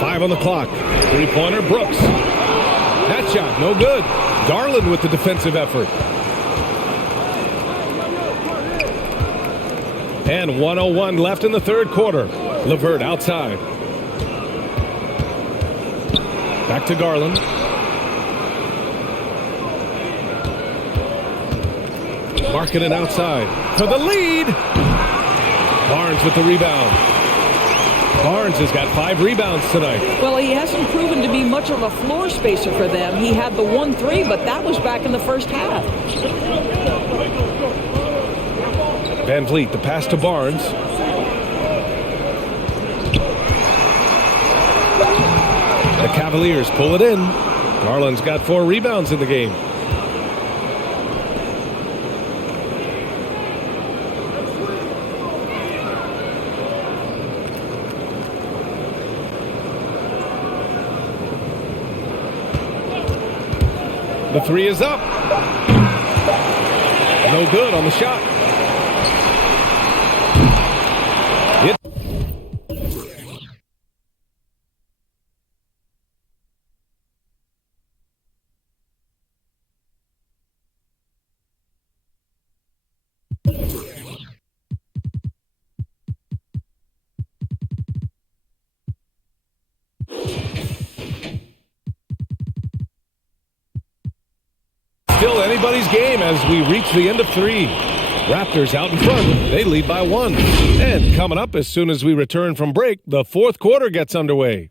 5 on the clock. Three-pointer, Brooks. That shot, no good. Garland with the defensive effort. And 1:01 left in the third quarter. LeVert outside. Back to Garland. Markkanen outside for the lead. Barnes with the rebound. Barnes has got 5 rebounds tonight. Well, he hasn't proven to be much of a floor spacer for them. He had the 1-3, but that was back in the first half. Van Vliet, the pass to Barnes. The Cavaliers pull it in. Garland's got 4 rebounds in the game. The 3 is up. No good on the shot. Still anybody's game as we reach the end of 3. Raptors out in front. They lead by 1. And coming up as soon as we return from break, the fourth quarter gets underway.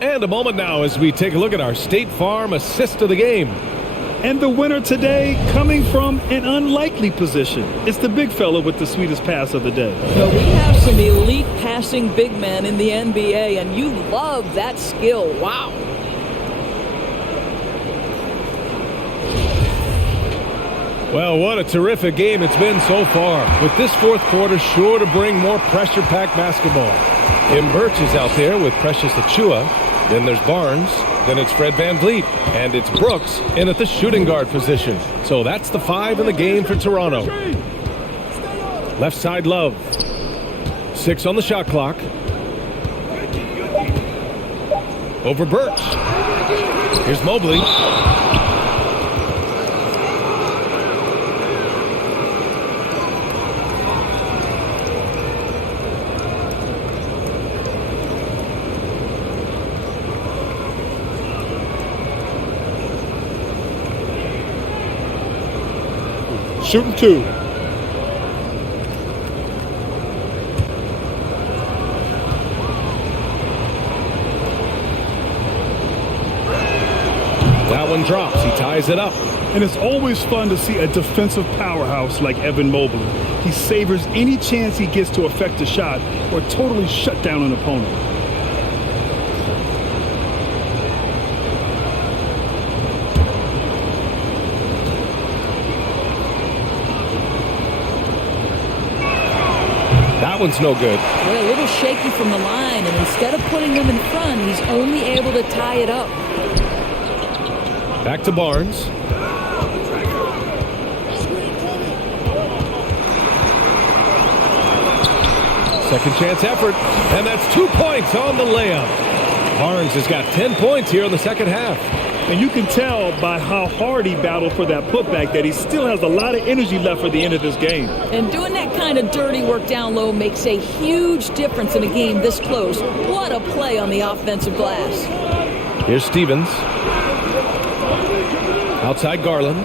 And a moment now as we take a look at our State Farm assist of the game. And the winner today coming from an unlikely position. It's the big fella with the sweetest pass of the day. So we have some elite passing big men in the NBA, and you love that skill. Wow. Well, what a terrific game it's been so far. With this fourth quarter sure to bring more pressure-packed basketball. Tim Birch is out there with Precious Achiuwa. Then there's Barnes. Then it's Fred Van Vliet. And it's Brooks in at the shooting guard position. So that's the 5 in the game for Toronto. Left side, Love. 6 on the shot clock. Over Birch. Here's Mobley. Shooting 2. That one drops. He ties it up. And it's always fun to see a defensive powerhouse like Evan Mobley. He savors any chance he gets to affect a shot or totally shut down an opponent. That one's no good. Well, a little shaky from the line, and instead of putting them in front, he's only able to tie it up. Back to Barnes. Second chance effort, and that's 2 points on the layup. Barnes has got 10 points here in the second half. And you can tell by how hard he battled for that putback that he still has a lot of energy left for the end of this game. And doing that kind of dirty work down low makes a huge difference in a game this close. What a play on the offensive glass. Here's Stevens. Outside Garland.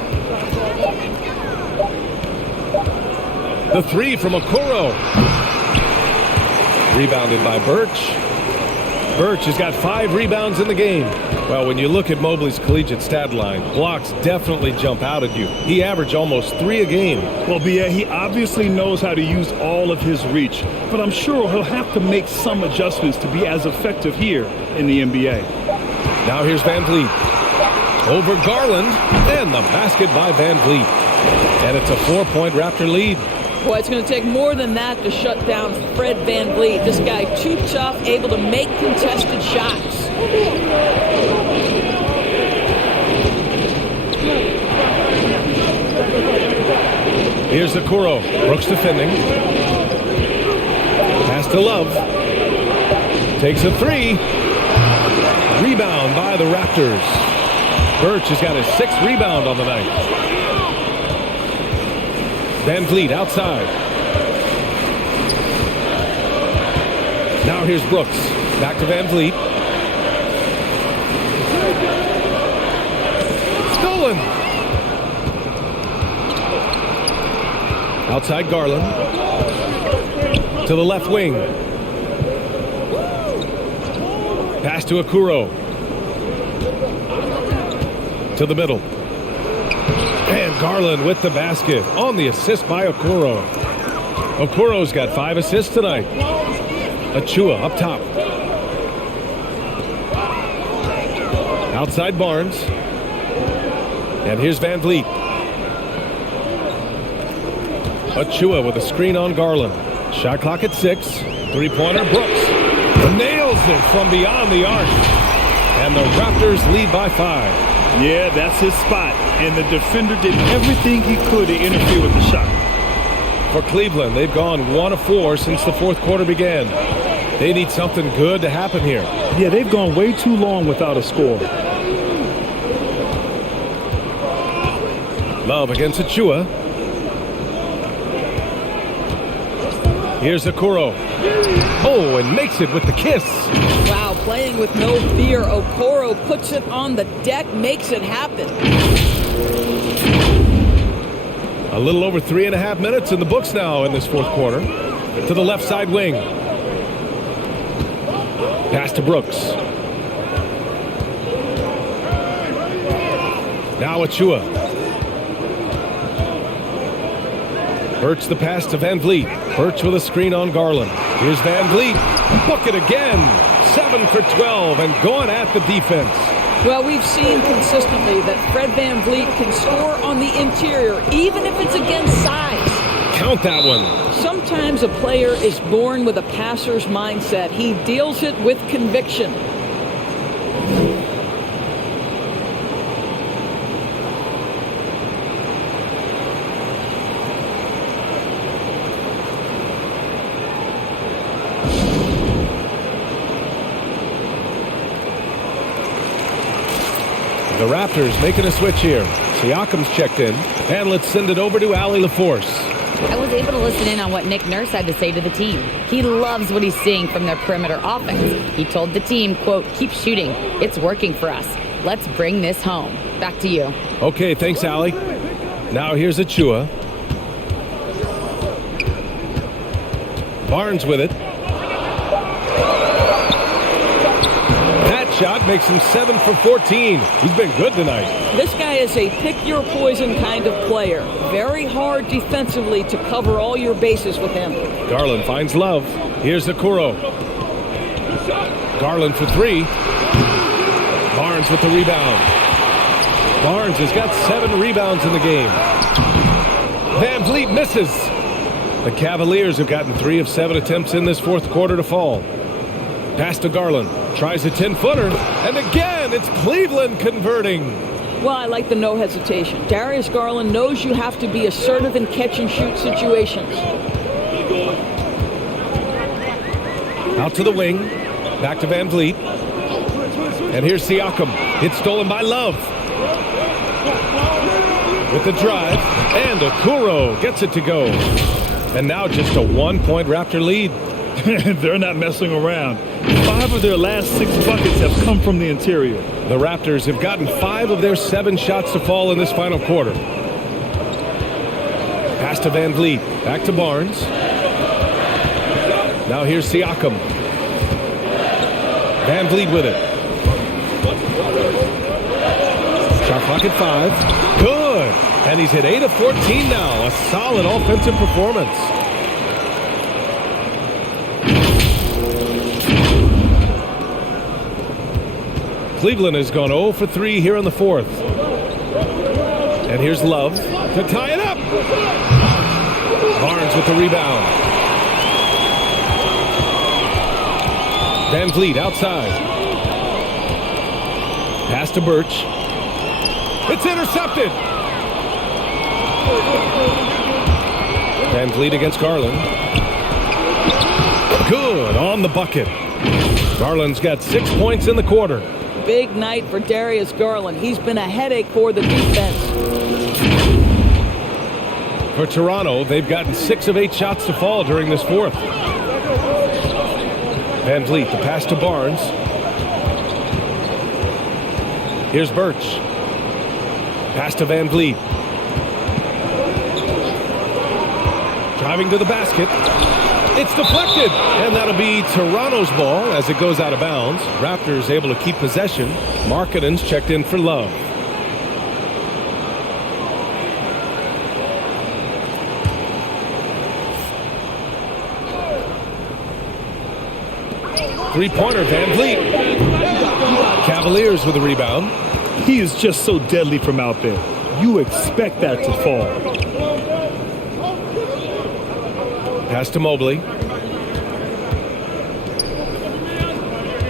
The 3 from Okoro. Rebounded by Birch. Birch has got 5 rebounds in the game. Well, when you look at Mobley's collegiate stat line, blocks definitely jump out at you. He averaged almost 3 a game. Well, B.A., he obviously knows how to use all of his reach, but I'm sure he'll have to make some adjustments to be as effective here in the NBA. Now here's Van Vliet. Over Garland, and the basket by Van Vliet. And it's a 4-point Raptor lead. Boy, it's going to take more than that to shut down Fred Van Vliet. This guy too tough, able to make contested shots. Here's Okoro. Brooks defending. Pass to Love. Takes a three. Rebound by the Raptors. Birch has got his 6th rebound on the night. Van Vliet outside. Now here's Brooks. Back to Van Vliet. Stolen. Outside Garland. To the left wing. Pass to Okoro. To the middle. And Garland with the basket on the assist by Okoro. Okoro's got 5 assists tonight. Achua up top. Outside Barnes. And here's Van Vliet. Achua with a screen on Garland. Shot clock at 6. 3-pointer Brooks. Nails it from beyond the arc. And the Raptors lead by 5. Yeah, that's his spot. And the defender did everything he could to interfere with the shot. For Cleveland, they've gone 1 of 4 since the 4th quarter began. They need something good to happen here. Yeah, they've gone way too long without a score. Love against Achua. Here's Okoro. Oh, and makes it with the kiss. Wow, playing with no fear. Okoro puts it on the deck, makes it happen. A little over 3.5 minutes in the books now in this 4th quarter. To the left side wing. Pass to Brooks. Now Achua. Birch the pass to Van Vliet. Birch with a screen on Garland. Here's Van Vliet. Book it again. 7 for 12 and going at the defense. Well, we've seen consistently that Fred Van Vliet can score on the interior, even if it's against size. Count that one. Sometimes a player is born with a passer's mindset. He deals it with conviction. The Raptors making a switch here. Siakam's checked in. And let's send it over to Allie LaForce. I was able to listen in on what Nick Nurse had to say to the team. He loves what he's seeing from their perimeter offense. He told the team, quote, "Keep shooting. It's working for us. Let's bring this home." Back to you. Okay, thanks, Allie. Now here's Achua. Barnes with it. That shot makes him 7 for 14. He's been good tonight. This guy is a pick-your-poison kind of player. Very hard defensively to cover all your bases with him. Garland finds Love. Here's Okoro. Garland for 3. Barnes with the rebound. Barnes has got 7 rebounds in the game. Van Vliet misses. The Cavaliers have gotten 3 of 7 attempts in this 4th quarter to fall. Pass to Garland. Tries a 10-footer. And again, it's Cleveland converting. Well, I like the no hesitation. Darius Garland knows you have to be assertive in catch-and-shoot situations. Out to the wing. Back to Van Vliet. And here's Siakam. It's stolen by Love. With the drive. And Okoro gets it to go. And now just a 1-point Raptor lead. They're not messing around. 5 of their last 6 buckets have come from the interior. The Raptors have gotten 5 of their 7 shots to fall in this final quarter. Pass to Van Vliet. Back to Barnes. Now here's Siakam. Van Vliet with it. Shot clock at 5. Good. And he's at 8 of 14 now. A solid offensive performance. Cleveland has gone 0 for 3 here in the fourth. And here's Love to tie it up. Barnes with the rebound. Van Vliet outside. Pass to Birch. It's intercepted. Van Vliet against Garland. Good on the bucket. Garland's got 6 points in the quarter. Big night for Darius Garland. He's been a headache for the defense. For Toronto, they've gotten 6 of 8 shots to fall during this fourth. Van Vliet, the pass to Barnes. Here's Birch. Pass to Van Vliet. Driving to the basket. It's deflected, and that'll be Toronto's ball as it goes out of bounds. Raptors able to keep possession. Markkanen's checked in for Love. Three-pointer, Van Vliet. Cavaliers with a rebound. He is just so deadly from out there. You expect that to fall. Pass to Mobley.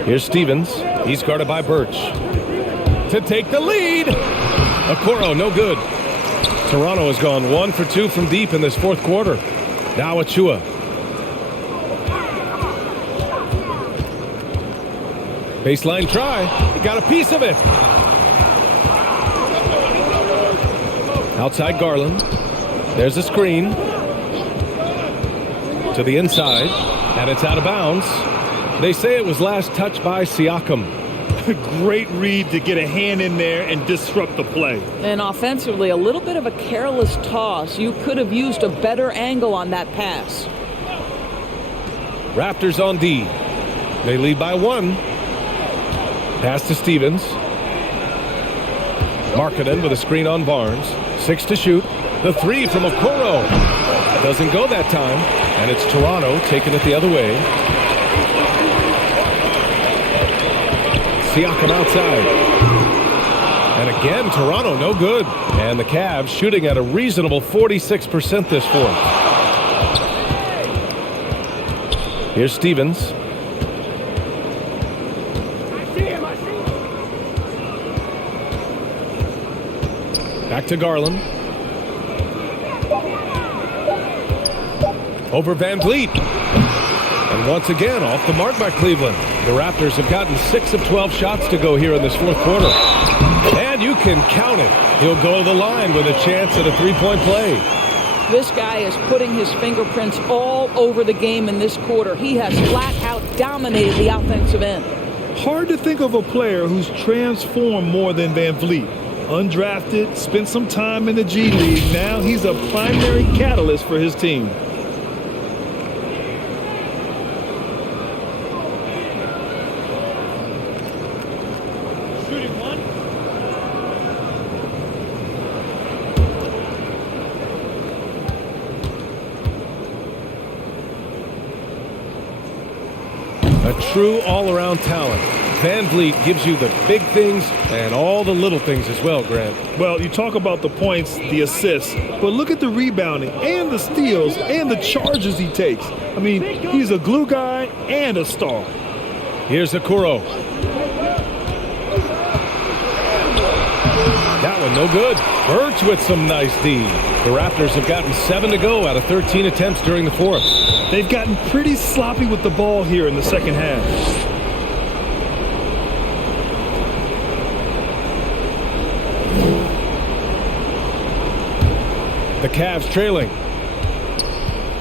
Here's Stevens. He's guarded by Birch. To take the lead. Okoro, no good. Toronto has gone 1 for 2 from deep in this fourth quarter. Now Achua. Baseline try. He got a piece of it. Outside Garland. There's a screen. To the inside. And it's out of bounds. They say it was last touched by Siakam. Great read to get a hand in there and disrupt the play. And offensively, a little bit of a careless toss. You could have used a better angle on that pass. Raptors on D. They lead by 1. Pass to Stevens. Markkanen with a screen on Barnes. 6 to shoot. The 3 from Okoro. Doesn't go that time. And it's Toronto taking it the other way. Siakam outside. And again, Toronto no good. And the Cavs shooting at a reasonable 46% this fourth. Here's Stevens. Back to Garland. Over Van Vliet. And once again, off the mark by Cleveland. The Raptors have gotten 6 of 12 shots to go here in this fourth quarter. And you can count it. He'll go to the line with a chance at a three-point play. This guy is putting his fingerprints all over the game in this quarter. He has flat out dominated the offensive end. Hard to think of a player who's transformed more than Van Vliet. Undrafted, spent some time in the G League. Now he's a primary catalyst for his team. A true all-around talent. Van Vliet gives you the big things and all the little things as well, Grant. Well, you talk about the points, the assists, but look at the rebounding and the steals and the charges he takes. I mean, he's a glue guy and a star. Here's Okoro. That one no good. Birch with some nice D. The Raptors have gotten 7 to go out of 13 attempts during the fourth. They've gotten pretty sloppy with the ball here in the second half. The Cavs trailing.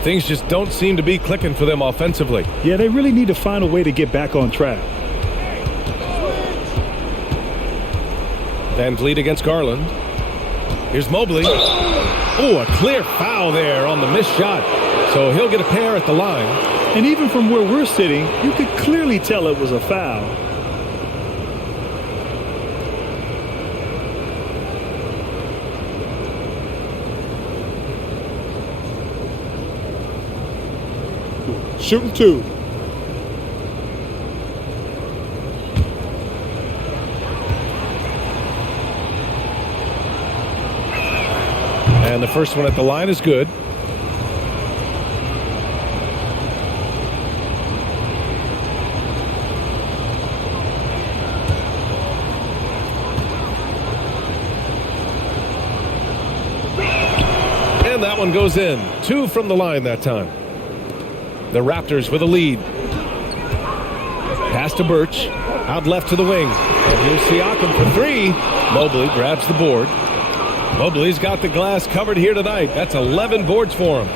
Things just don't seem to be clicking for them offensively. Yeah, they really need to find a way to get back on track. Van Vliet against Garland. Here's Mobley. Oh, a clear foul there on the missed shot. So he'll get a pair at the line. And even from where we're sitting, you could clearly tell it was a foul. Shooting 2. And the first one at the line is good. And that one goes in. 2 from the line that time. The Raptors with a lead. Pass to Birch. Out left to the wing. And here's Siakam for 3. Mobley grabs the board. Mobley's got the glass covered here tonight. That's 11 boards for him.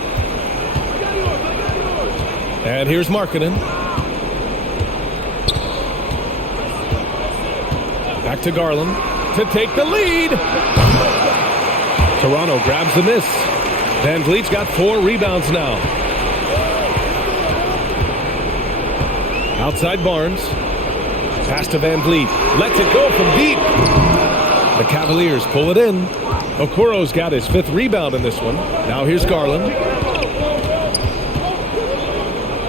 And here's Markkanen. Back to Garland to take the lead. Toronto grabs the miss. Van Vliet's got 4 rebounds now. Outside Barnes. Pass to Van Vliet. Lets it go from deep. The Cavaliers pull it in. Okuro's got his 5th rebound in this one. Now here's Garland.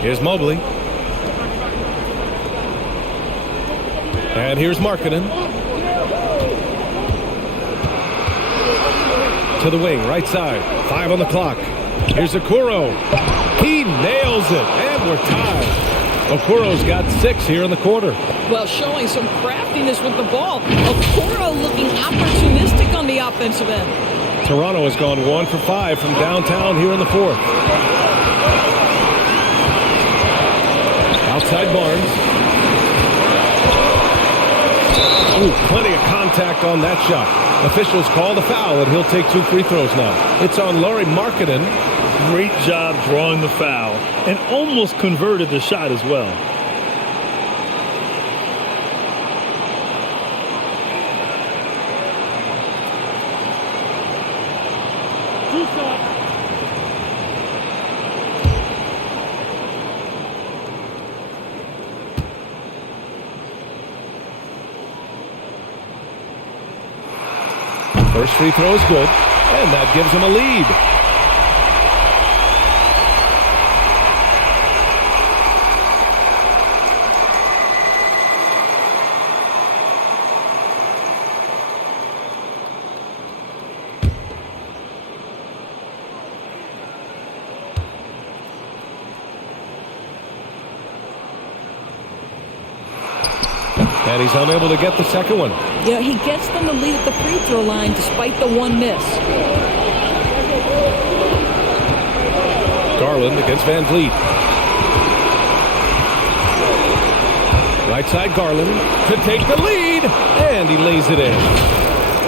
Here's Mobley. And here's Markkanen. To the wing, right side. 5 on the clock. Here's Okuro. He nails it, and we're tied. Okuro's got 6 here in the quarter. Well, showing some craftiness with the ball. Okuro looking opportunistic on the offensive end. Toronto has gone 1 for 5 from downtown here in the 4th. Outside Barnes. Ooh, plenty of contact on that shot. Officials call the foul, and he'll take 2 free throws now. It's on Lauri Markkanen. Great job drawing the foul and almost converted the shot as well. First free throw is good, and that gives him a lead. And he's unable to get the second one. Yeah, he gets them the lead at the free throw line despite the 1 miss. Garland against Van Vliet. Right side Garland to take the lead, and he lays it in.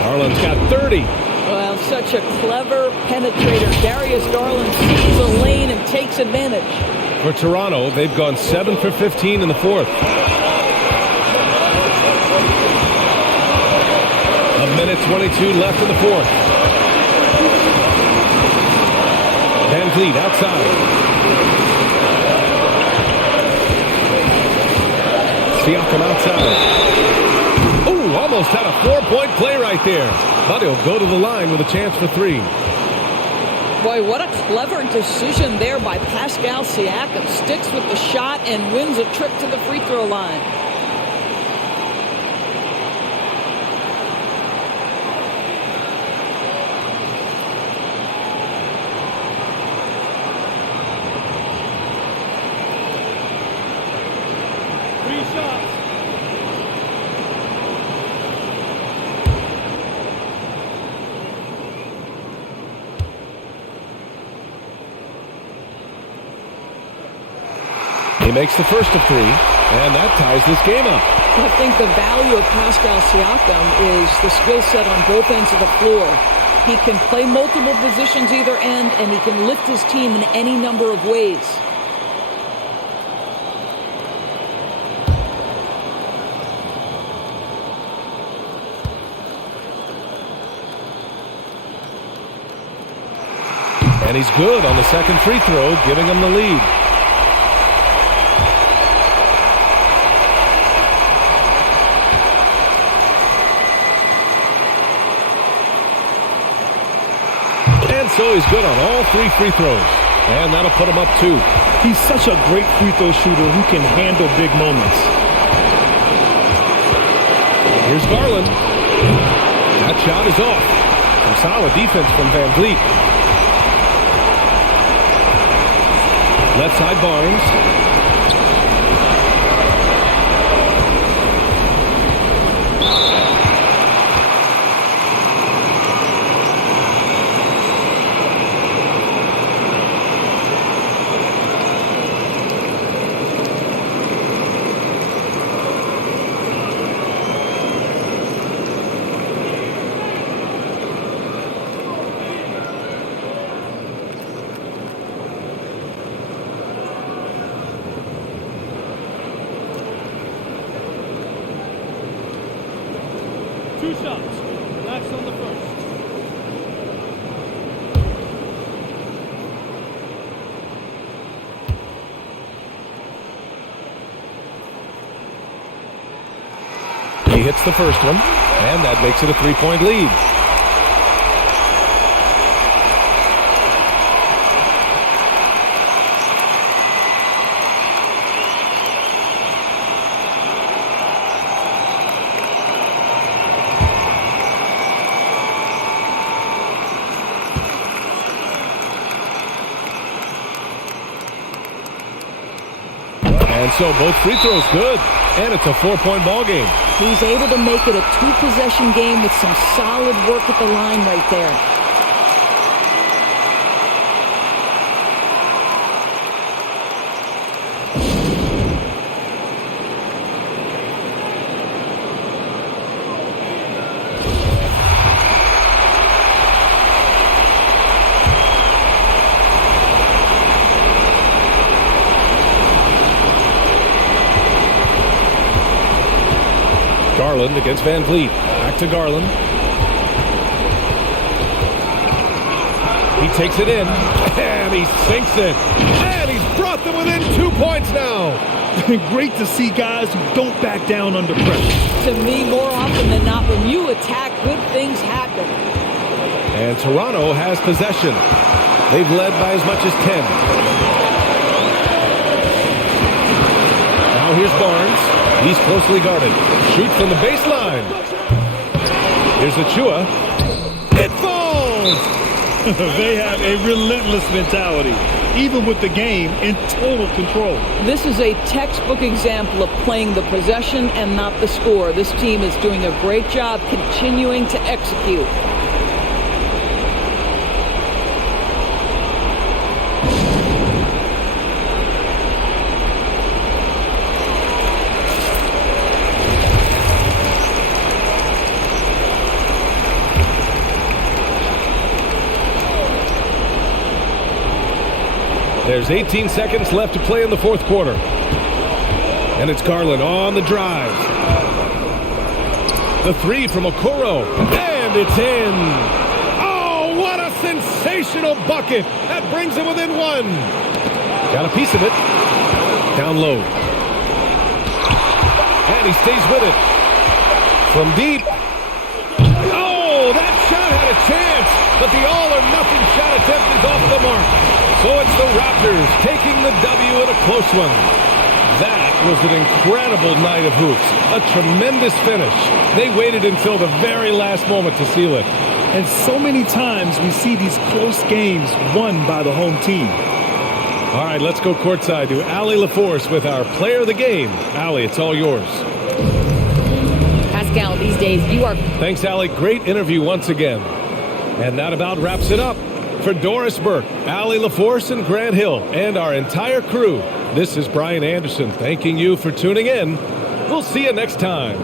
Garland's got 30. Well, such a clever penetrator. Darius Garland sees a lane and takes advantage. For Toronto, they've gone 7 for 15 in the 4th. A minute 22 left in the 4th. Van Vliet outside. Siakam outside. Ooh, almost had a 4-point play right there. But he'll go to the line with a chance for 3. Boy, what a clever decision there by Pascal Siakam. Sticks with the shot and wins a trip to the free throw line. He makes the first of 3, and that ties this game up. I think the value of Pascal Siakam is the skill set on both ends of the floor. He can play multiple positions either end, and he can lift his team in any number of ways. And he's good on the second free throw, giving him the lead. And so he's good on all 3 free throws. And that'll put him up 2. He's such a great free throw shooter who can handle big moments. Here's Garland. That shot is off. From Solid defense from Van Vliet. Left side Barnes. Two shots. That's on the first. He hits the first one, and that makes it a 3-point lead. And so both free throws good, and it's a 4-point ball game. He's able to make it a 2-possession game with some solid work at the line right there. Garland against Van Vliet. Back to Garland. He takes it in, and he sinks it. And he's brought them within 2 points now. Great to see guys who don't back down under pressure. To me, more often than not, when you attack, good things happen. And Toronto has possession. They've led by as much as 10. Now here's Barnes. He's closely guarded. Shoots from the baseline. Here's Achua. It falls! They have a relentless mentality, even with the game in total control. This is a textbook example of playing the possession and not the score. This team is doing a great job continuing to execute. There's 18 seconds left to play in the fourth quarter. And it's Garland on the drive. The three from Okoro. And it's in. Oh, what a sensational bucket. That brings him within one. Got a piece of it. Down low. And he stays with it. From deep. Oh, that shot had a chance. But the all-or-nothing shot attempt is off the mark. So it's the Raptors taking the W in a close one. That was an incredible night of hoops. A tremendous finish. They waited until the very last moment to seal it. And so many times we see these close games won by the home team. All right, let's go courtside to Allie LaForce with our player of the game. Allie, it's all yours. Pascal, these days you are... Thanks, Allie. Great interview once again. And that about wraps it up. For Doris Burke, Allie LaForce, and Grant Hill, and our entire crew, this is Brian Anderson thanking you for tuning in. We'll see you next time.